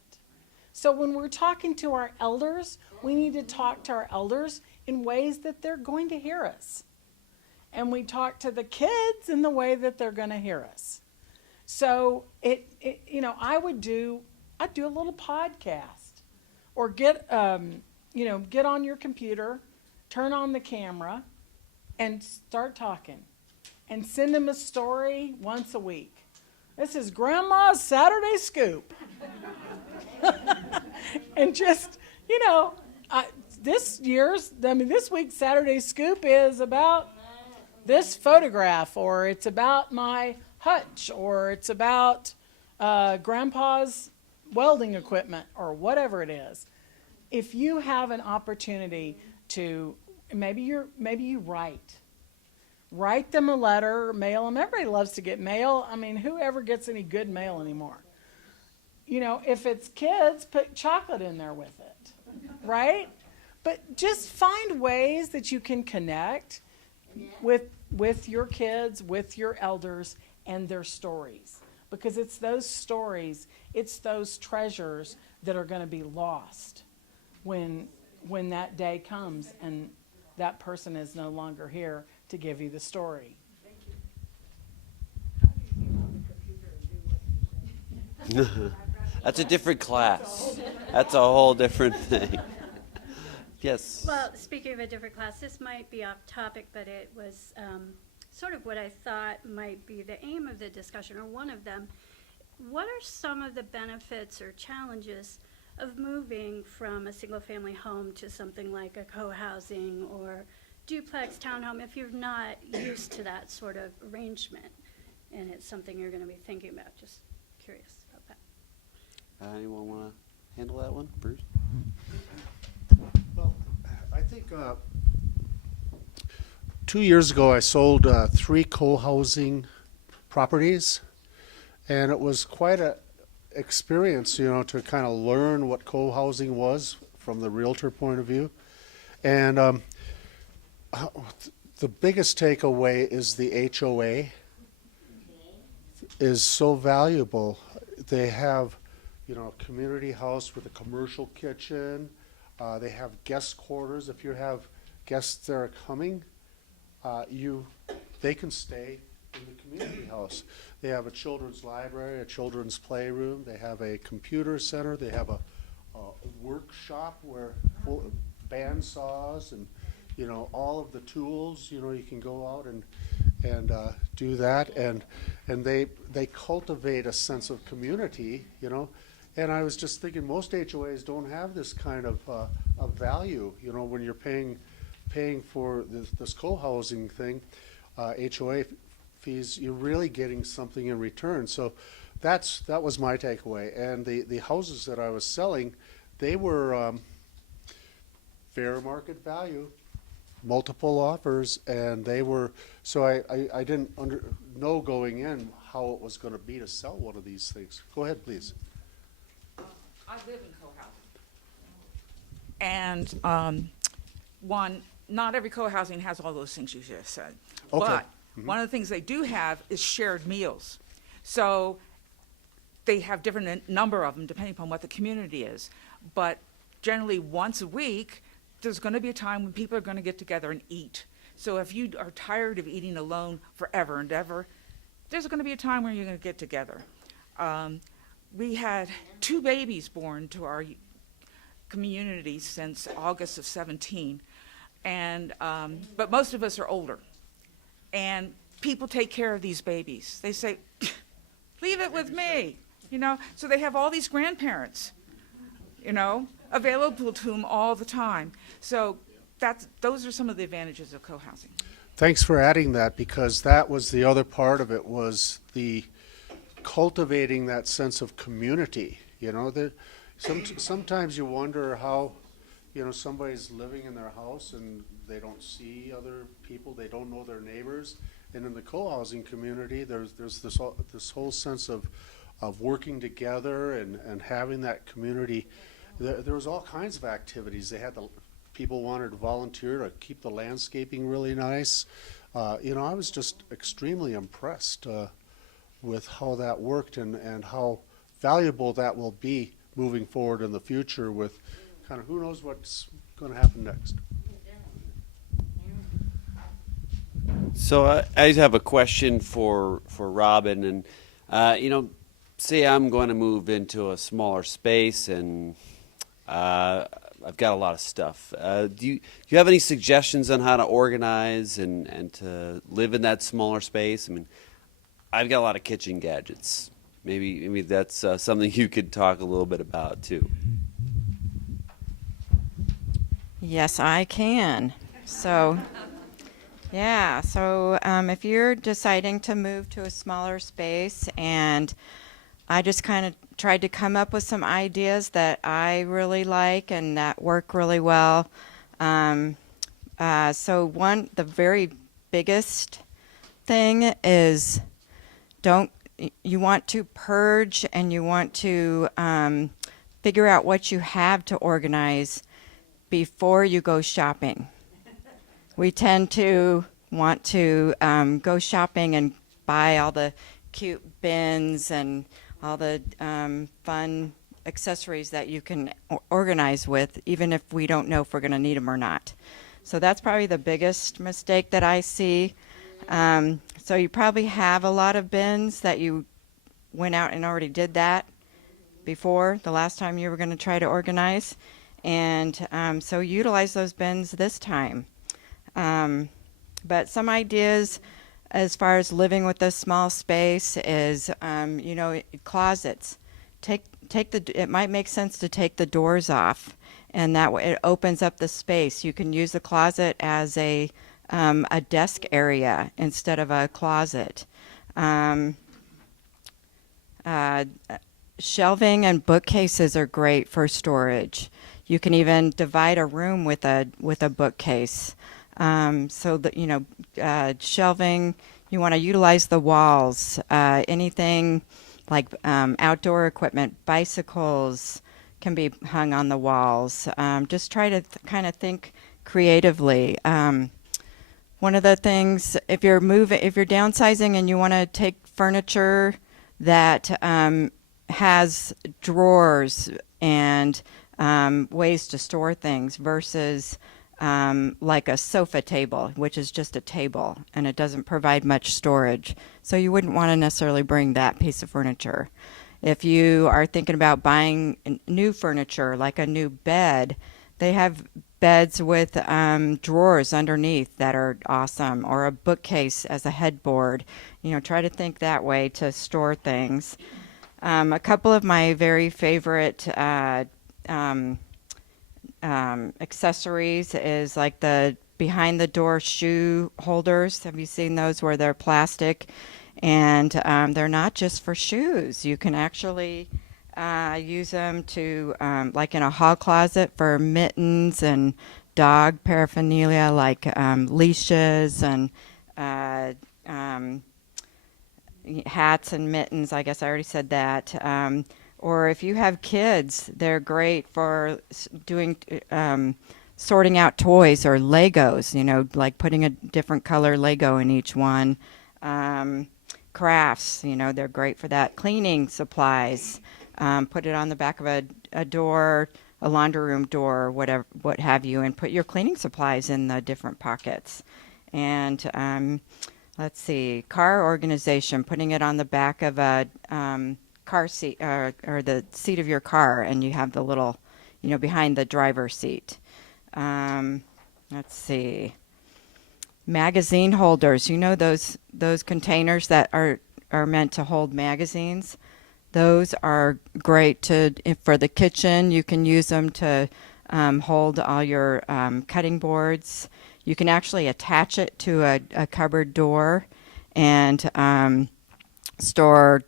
So when we're talking to our elders, we need to talk to our elders in ways that they're going to hear us. And we talk to the kids in the way that they're going to hear us. So I'd do a little podcast, or get on your computer, turn on the camera, and start talking, and send them a story once a week. This is Grandma's Saturday Scoop. And just, this week's Saturday Scoop is about this photograph, or it's about my hutch, or it's about Grandpa's welding equipment, or whatever it is. If you have an opportunity to, maybe you write them a letter, mail them. Everybody loves to get mail. I mean, whoever gets any good mail anymore? You know, if it's kids, put chocolate in there with it, right? But just find ways that you can connect with your kids, with your elders, and their stories. Because it's those stories, it's those treasures that are going to be lost when that day comes and that person is no longer here to give you the story. That's a different class. That's a whole different thing. Yes. Well, speaking of a different class, this might be off topic, but it was sort of what I thought might be the aim of the discussion, or one of them. What are some of the benefits or challenges of moving from a single-family home to something like a co-housing or duplex townhome if you're not used to that sort of arrangement and it's something you're going to be thinking about? Just curious about that. Anyone want to handle that one? Bruce? Well, I think 2 years ago I sold 3 co-housing properties, and it was quite a experience, to kind of learn what co-housing was from the realtor point of view. And the biggest takeaway is the HOA is so valuable. They have, a community house with a commercial kitchen. They have guest quarters. If you have guests that are coming, they can stay in the community house. They have a children's library, a children's playroom. They have a computer center. They have a workshop where band saws and all of the tools. You can go out and do that, and they cultivate a sense of community. And I was just thinking, most HOAs don't have this kind of value. When you're paying for this co-housing thing, HOA fees, you're really getting something in return. So that was my takeaway. And the houses that I was selling, they were fair market value, multiple offers, and they were, so I didn't know going in how it was going to be to sell one of these things. Go ahead, please. I live in co-housing. And not every co-housing has all those things you just said. Okay. But One of the things they do have is shared meals. So they have different number of them depending upon what the community is. But generally once a week, there's going to be a time when people are going to get together and eat. So if you are tired of eating alone forever and ever, there's going to be a time where you're going to get together. We had 2 babies born to our community since August of 17, and but most of us are older. And people take care of these babies. They say, leave it with me, you know? So they have all these grandparents, you know, available to them all the time. So those are some of the advantages of co-housing. Thanks for adding that, because that was the other part of it, was the cultivating that sense of community. You know, sometimes you wonder how, you know, somebody's living in their house and they don't see other people, they don't know their neighbors. And in the co-housing community, there's this whole sense of working together and having that community. There was all kinds of activities. They had people wanted to volunteer to keep the landscaping really nice. You know, I was just extremely impressed with how that worked and how valuable that will be moving forward in the future with kind of who knows what's going to happen next. So I have a question for Robin, and you know, say I'm going to move into a smaller space, and I've got a lot of stuff. Do you have any suggestions on how to organize and to live in that smaller space? I mean, I've got a lot of kitchen gadgets. Maybe that's something you could talk a little bit about too. Yes, I can. So, yeah, so if you're deciding to move to a smaller space, and I just kind of tried to come up with some ideas that I really like and that work really well. So the very biggest thing is you want to purge and you want to figure out what you have to organize before you go shopping. We tend to want to go shopping and buy all the cute bins and all the fun accessories that you can organize with, even if we don't know if we're going to need them or not. So that's probably the biggest mistake that I see. So you probably have a lot of bins that you went out and already did that before the last time you were going to try to organize. And so utilize those bins this time. But some ideas as far as living with a small space is, you know, closets. It might make sense to take the doors off, and that way it opens up the space. You can use the closet as a desk area instead of a closet. Shelving and bookcases are great for storage. You can even divide a room with a bookcase. So that, you know, shelving, you want to utilize the walls. Anything like outdoor equipment, bicycles can be hung on the walls. Just try to kind of think creatively. One of the things, if you're downsizing and you want to take furniture that has drawers and ways to store things versus like a sofa table, which is just a table and it doesn't provide much storage. So you wouldn't want to necessarily bring that piece of furniture. If you are thinking about buying new furniture, like a new bed, they have beds with drawers underneath that are awesome, or a bookcase as a headboard. You know, try to think that way to store things. A couple of my very favorite accessories is like the behind the door shoe holders. Have you seen those where they're plastic and they're not just for shoes? You can actually use them to like in a hall closet for mittens and dog paraphernalia like leashes and hats and mittens. I guess I already said that. Or if you have kids, they're great for doing sorting out toys or Legos, like putting a different color Lego in each one. Crafts, they're great for that. Cleaning supplies, put it on the back of a door, a laundry room door, whatever, what have you, and put your cleaning supplies in the different pockets. And let's see, car organization, putting it on the back of a car seat or the seat of your car, and you have the little, behind the driver's seat. Let's see, magazine holders. Those containers that are meant to hold magazines. Those are great for the kitchen. You can use them to hold all your cutting boards. You can actually attach it to a cupboard door and store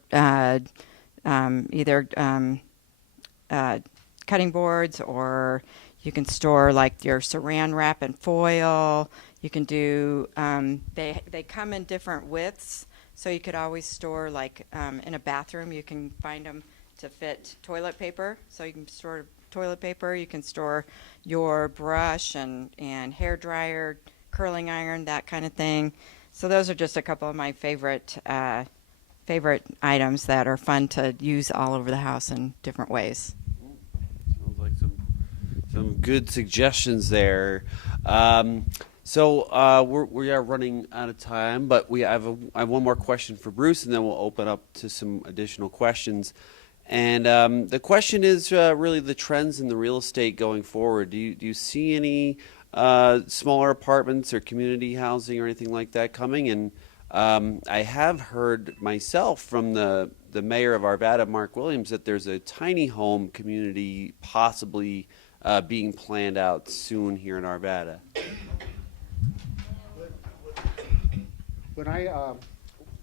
either cutting boards, or you can store like your saran wrap and foil. You can do, they come in different widths, so you could always store like in a bathroom, you can find them to fit toilet paper. So you can store toilet paper, you can store your brush and hair dryer, curling iron, that kind of thing. So those are just a couple of my favorite items that are fun to use all over the house in different ways. Sounds like some good suggestions there. So we are running out of time, but I have one more question for Bruce, and then we'll open up to some additional questions. And the question is really the trends in the real estate going forward. Do you see any smaller apartments or community housing or anything like that coming? And I have heard myself from the mayor of Arvada, Mark Williams, that there's a tiny home community possibly being planned out soon here in Arvada. When I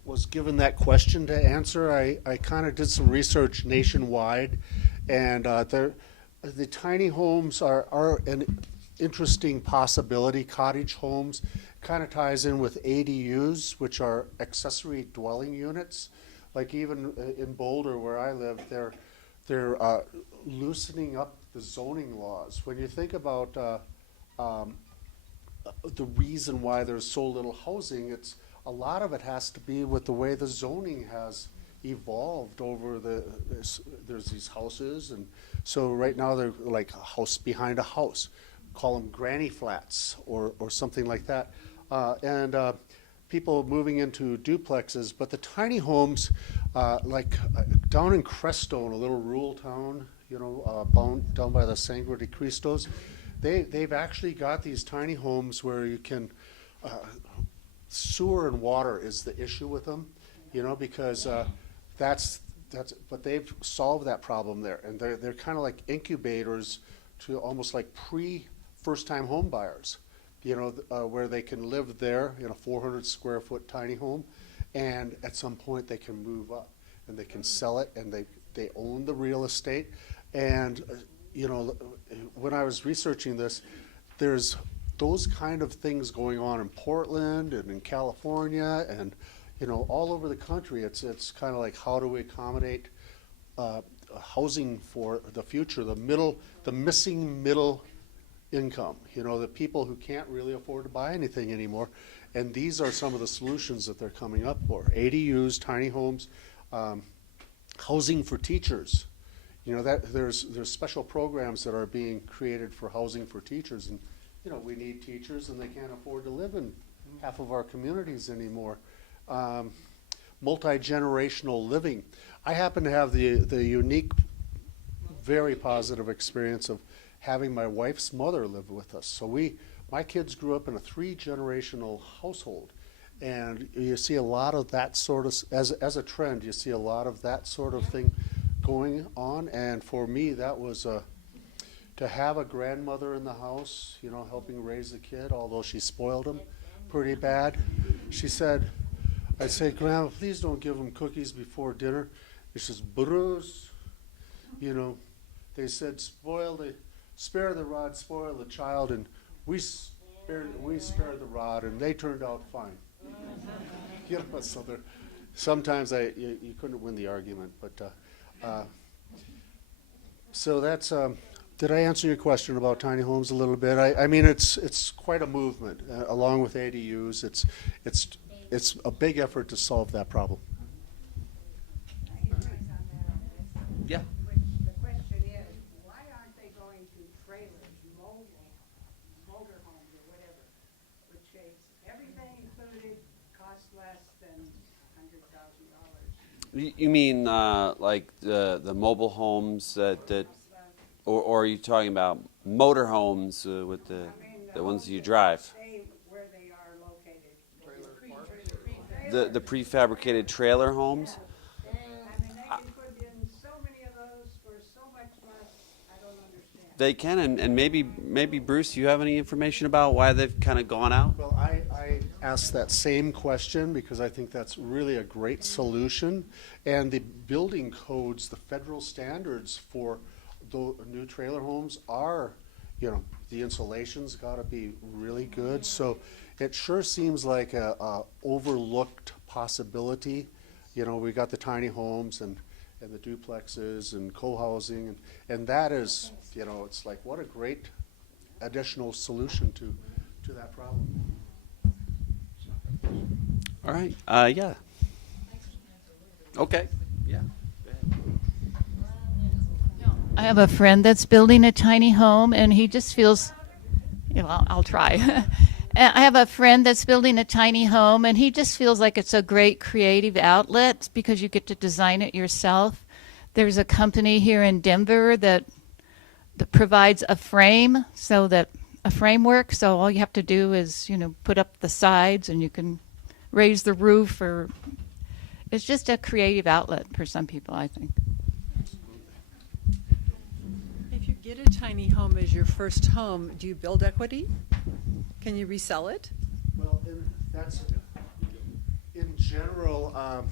was given that question to answer, I kind of did some research nationwide, and the tiny homes are an interesting possibility. Cottage homes kind of ties in with ADUs, which are accessory dwelling units. Like even in Boulder, where I live, they're loosening up the zoning laws. When you think about the reason why there's so little housing, a lot of it has to be with the way the zoning has evolved over there's these houses, and so right now they're like a house behind a house. Call them granny flats or something like that. And people moving into duplexes, but the tiny homes, like down in Crestone, a little rural town, down by the Sangre de Cristos, they've actually got these tiny homes where you can, sewer and water is the issue with them, because but they've solved that problem there, and they're kind of like incubators to almost like first-time home buyers, where they can live there in a 400 square foot tiny home, and at some point they can move up and they can sell it, and they own the real estate. And when I was researching this, there's those kind of things going on in Portland and in California and all over the country. It's kind of like, how do we accommodate housing for the future, the missing middle income, the people who can't really afford to buy anything anymore. And these are some of the solutions that they're coming up for. ADUs, tiny homes, housing for teachers. That there's special programs that are being created for housing for teachers, and we need teachers, and they can't afford to live in half of our communities anymore. Multi-generational living. I happen to have the unique, very positive experience of having my wife's mother live with us. So my kids grew up in a 3-generational household, and you see a lot of that sort of, as a trend, you see a lot of that sort of thing going on. And for me, that was to have a grandmother in the house, helping raise the kid, although she spoiled him pretty bad. She said, I'd say, Grandma, please don't give him cookies before dinner. It's just Bruce. They said, spare the rod, spoil the child, and we spared the rod, and they turned out fine. So sometimes you couldn't win the argument, but so that's Did I answer your question about tiny homes a little bit? I mean, it's quite a movement. Along with ADUs, it's a big effort to solve that problem. Yeah. The question is, why aren't they going to trailers, motorhomes, or whatever, which is everything included, costs less than $100,000? You mean like the mobile homes that or are you talking about motor homes with the ones you drive? Stay where they are located. The prefabricated trailer homes? I mean, they can put in so many of those for so much less, I don't understand. They can, and maybe Bruce, you have any information about why they've kind of gone out? Well, I asked that same question because I think that's really a great solution. And the building codes, the federal standards for the new trailer homes are, the insulation's got to be really good. So it sure seems like a overlooked possibility. We got the tiny homes and the duplexes and co-housing, and that is, it's like, what a great additional solution to that problem. All right. Yeah. Okay. Yeah. I have a friend that's building a tiny home, and he just feels, I'll try. I have a friend that's building a tiny home, and he just feels like it's a great creative outlet because you get to design it yourself. There's a company here in Denver that provides a framework, so all you have to do is, put up the sides, and you can raise the roof, or it's just a creative outlet for some people, I think. If you get a tiny home as your first home, do you build equity? Can you resell it? Well, that's in general.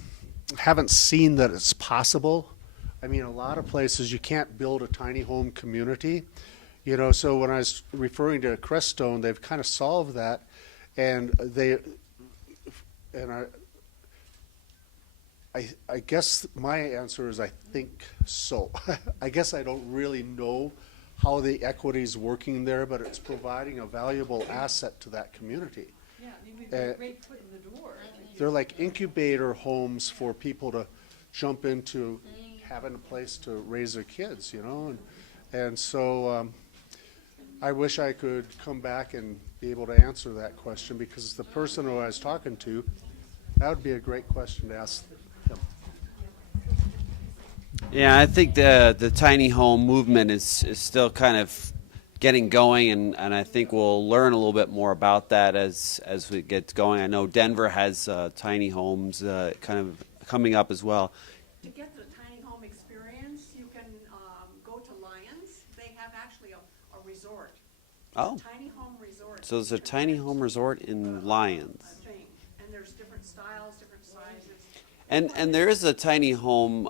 Haven't seen that it's possible. I mean, a lot of places you can't build a tiny home community. So when I was referring to Crestone, they've kind of solved that, and I guess my answer is I think so. I guess I don't really know how the equity is working there, but it's providing a valuable asset to that community. Yeah, I mean, we've got a great foot in the door. They're like incubator homes for people to jump into having a place to raise their kids, and so I wish I could come back and be able to answer that question, because the person who I was talking to, that would be a great question to ask them. Yeah, I think the tiny home movement is still kind of getting going, and I think we'll learn a little bit more about that as we get going. I know Denver has tiny homes kind of coming up as well. To get the tiny home experience, you can go to Lions. They have actually a resort. Oh. Tiny home resort. So there's a tiny home resort in Lyons. And there's different styles, different sizes. And there is a tiny home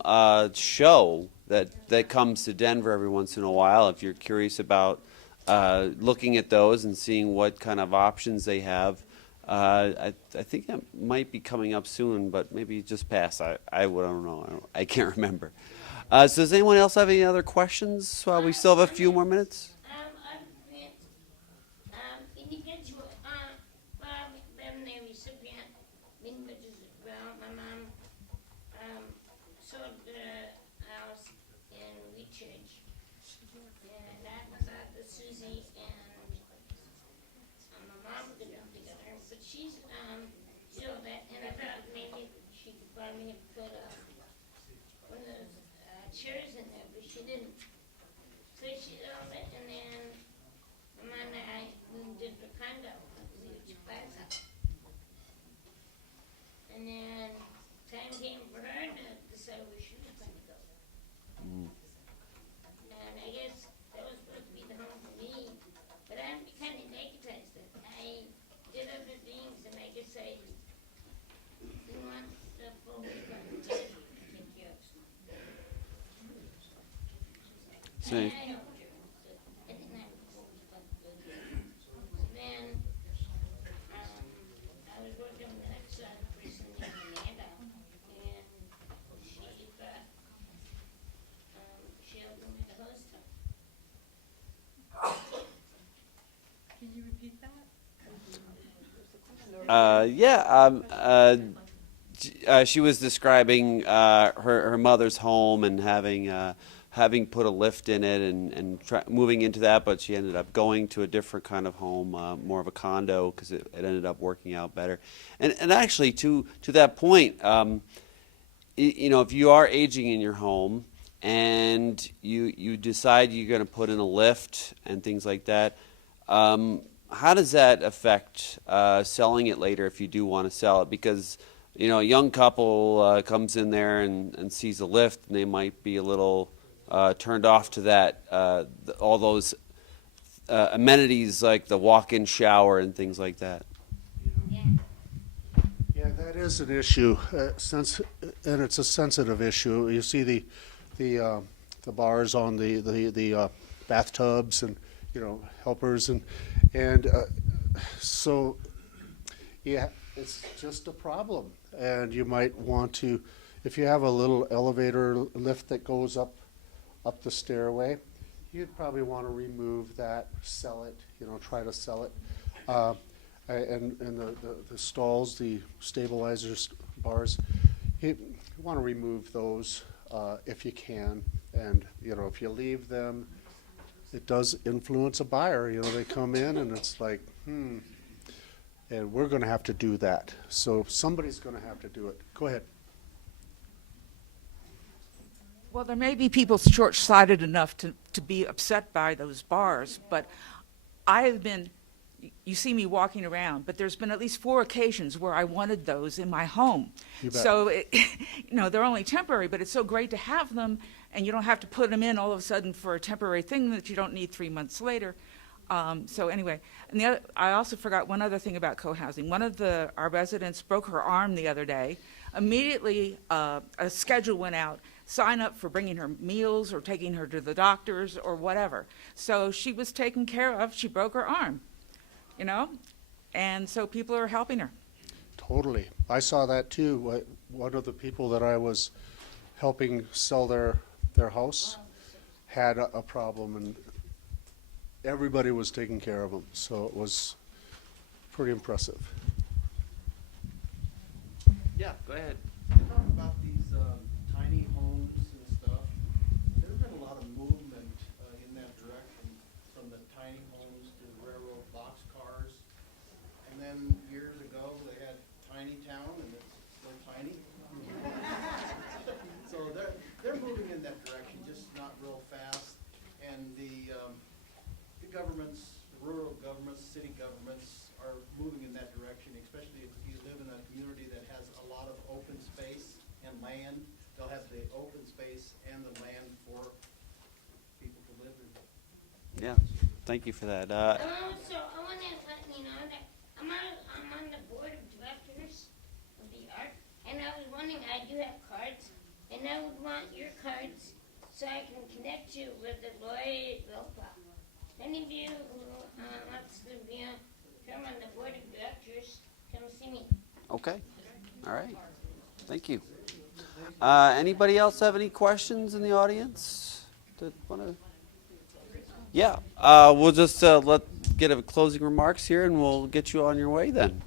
show that comes to Denver every once in a while. If you're curious about looking at those and seeing what kind of options they have, I think that might be coming up soon, but maybe just past. I don't know. I can't remember. So does anyone else have any other questions? We still have a few more minutes. Chairs in there, but she didn't. So she owned it, and then my mom and I did the condo, the plaza. And then time came for her to decide where she was going to go. And I guess that was supposed to be the home for me, but I'm kind of negativized it. I did other things, and I guess I didn't want the full responsibility. See. repeat that? She was describing her mother's home and having put a lift in it and moving into that, but she ended up going to a different kind of home, more of a condo, because it ended up working out better. And actually, to that point, if you are aging in your home and you decide you're going to put in a lift and things like that, how does that affect selling it later if you do want to sell it? Because a young couple comes in there and sees a lift, and they might be a little turned off to that, all those amenities like the walk-in shower and things like that. Yeah, that is an issue, and it's a sensitive issue. You see the bars on the bathtubs and helpers and so yeah, it's just a problem. And you might want to, if you have a little elevator lift that goes up the stairway, you'd probably want to remove that, sell it, try to sell it. And the stalls, the stabilizers, bars, you want to remove those if you can. And if you leave them, it does influence a buyer. They come in and it's like, and we're going to have to do that. So somebody's going to have to do it. Go ahead. Well, there may be people short-sighted enough to be upset by those bars, but I have been, you see me walking around, but there's been at least 4 occasions where I wanted those in my home. You bet. So, they're only temporary, but it's so great to have them, and you don't have to put them in all of a sudden for a temporary thing that you don't need 3 months later. So anyway, and I also forgot one other thing about cohousing. One of our residents broke her arm the other day. Immediately, a schedule went out. Sign up for bringing her meals or taking her to the doctors or whatever. So she was taken care of. She broke her arm, and so people are helping her. Totally. I saw that too. One of the people that I was helping sell their house had a problem, and everybody was taking care of them. So it was pretty impressive. Yeah, go ahead. Talk about these tiny homes and stuff. There's been a lot of movement in that direction, from the tiny homes to the railroad boxcars. And then years ago, they had Tiny Town, and it's still tiny. So they're moving in that direction, just not real fast. And the governments, the rural governments, city governments are moving in that direction, especially if you live in a community that has a lot of open space and land. They'll have the open space and the land for people to live in. Yeah, thank you for that. Also, I want to let you know that I'm on the board of directors of the art, and I was wondering, I do have cards, and I would want your cards so I can connect you with the lawyer Realtor. Any of you who wants to be on the board of directors, come see me. Okay. All right. Thank you. Anybody else have any questions in the audience? Yeah. We'll just get a closing remarks here, and we'll get you on your way then.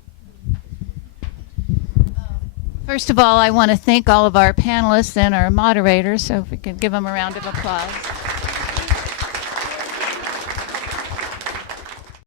First of all, I want to thank all of our panelists and our moderators, so if we can give them a round of applause.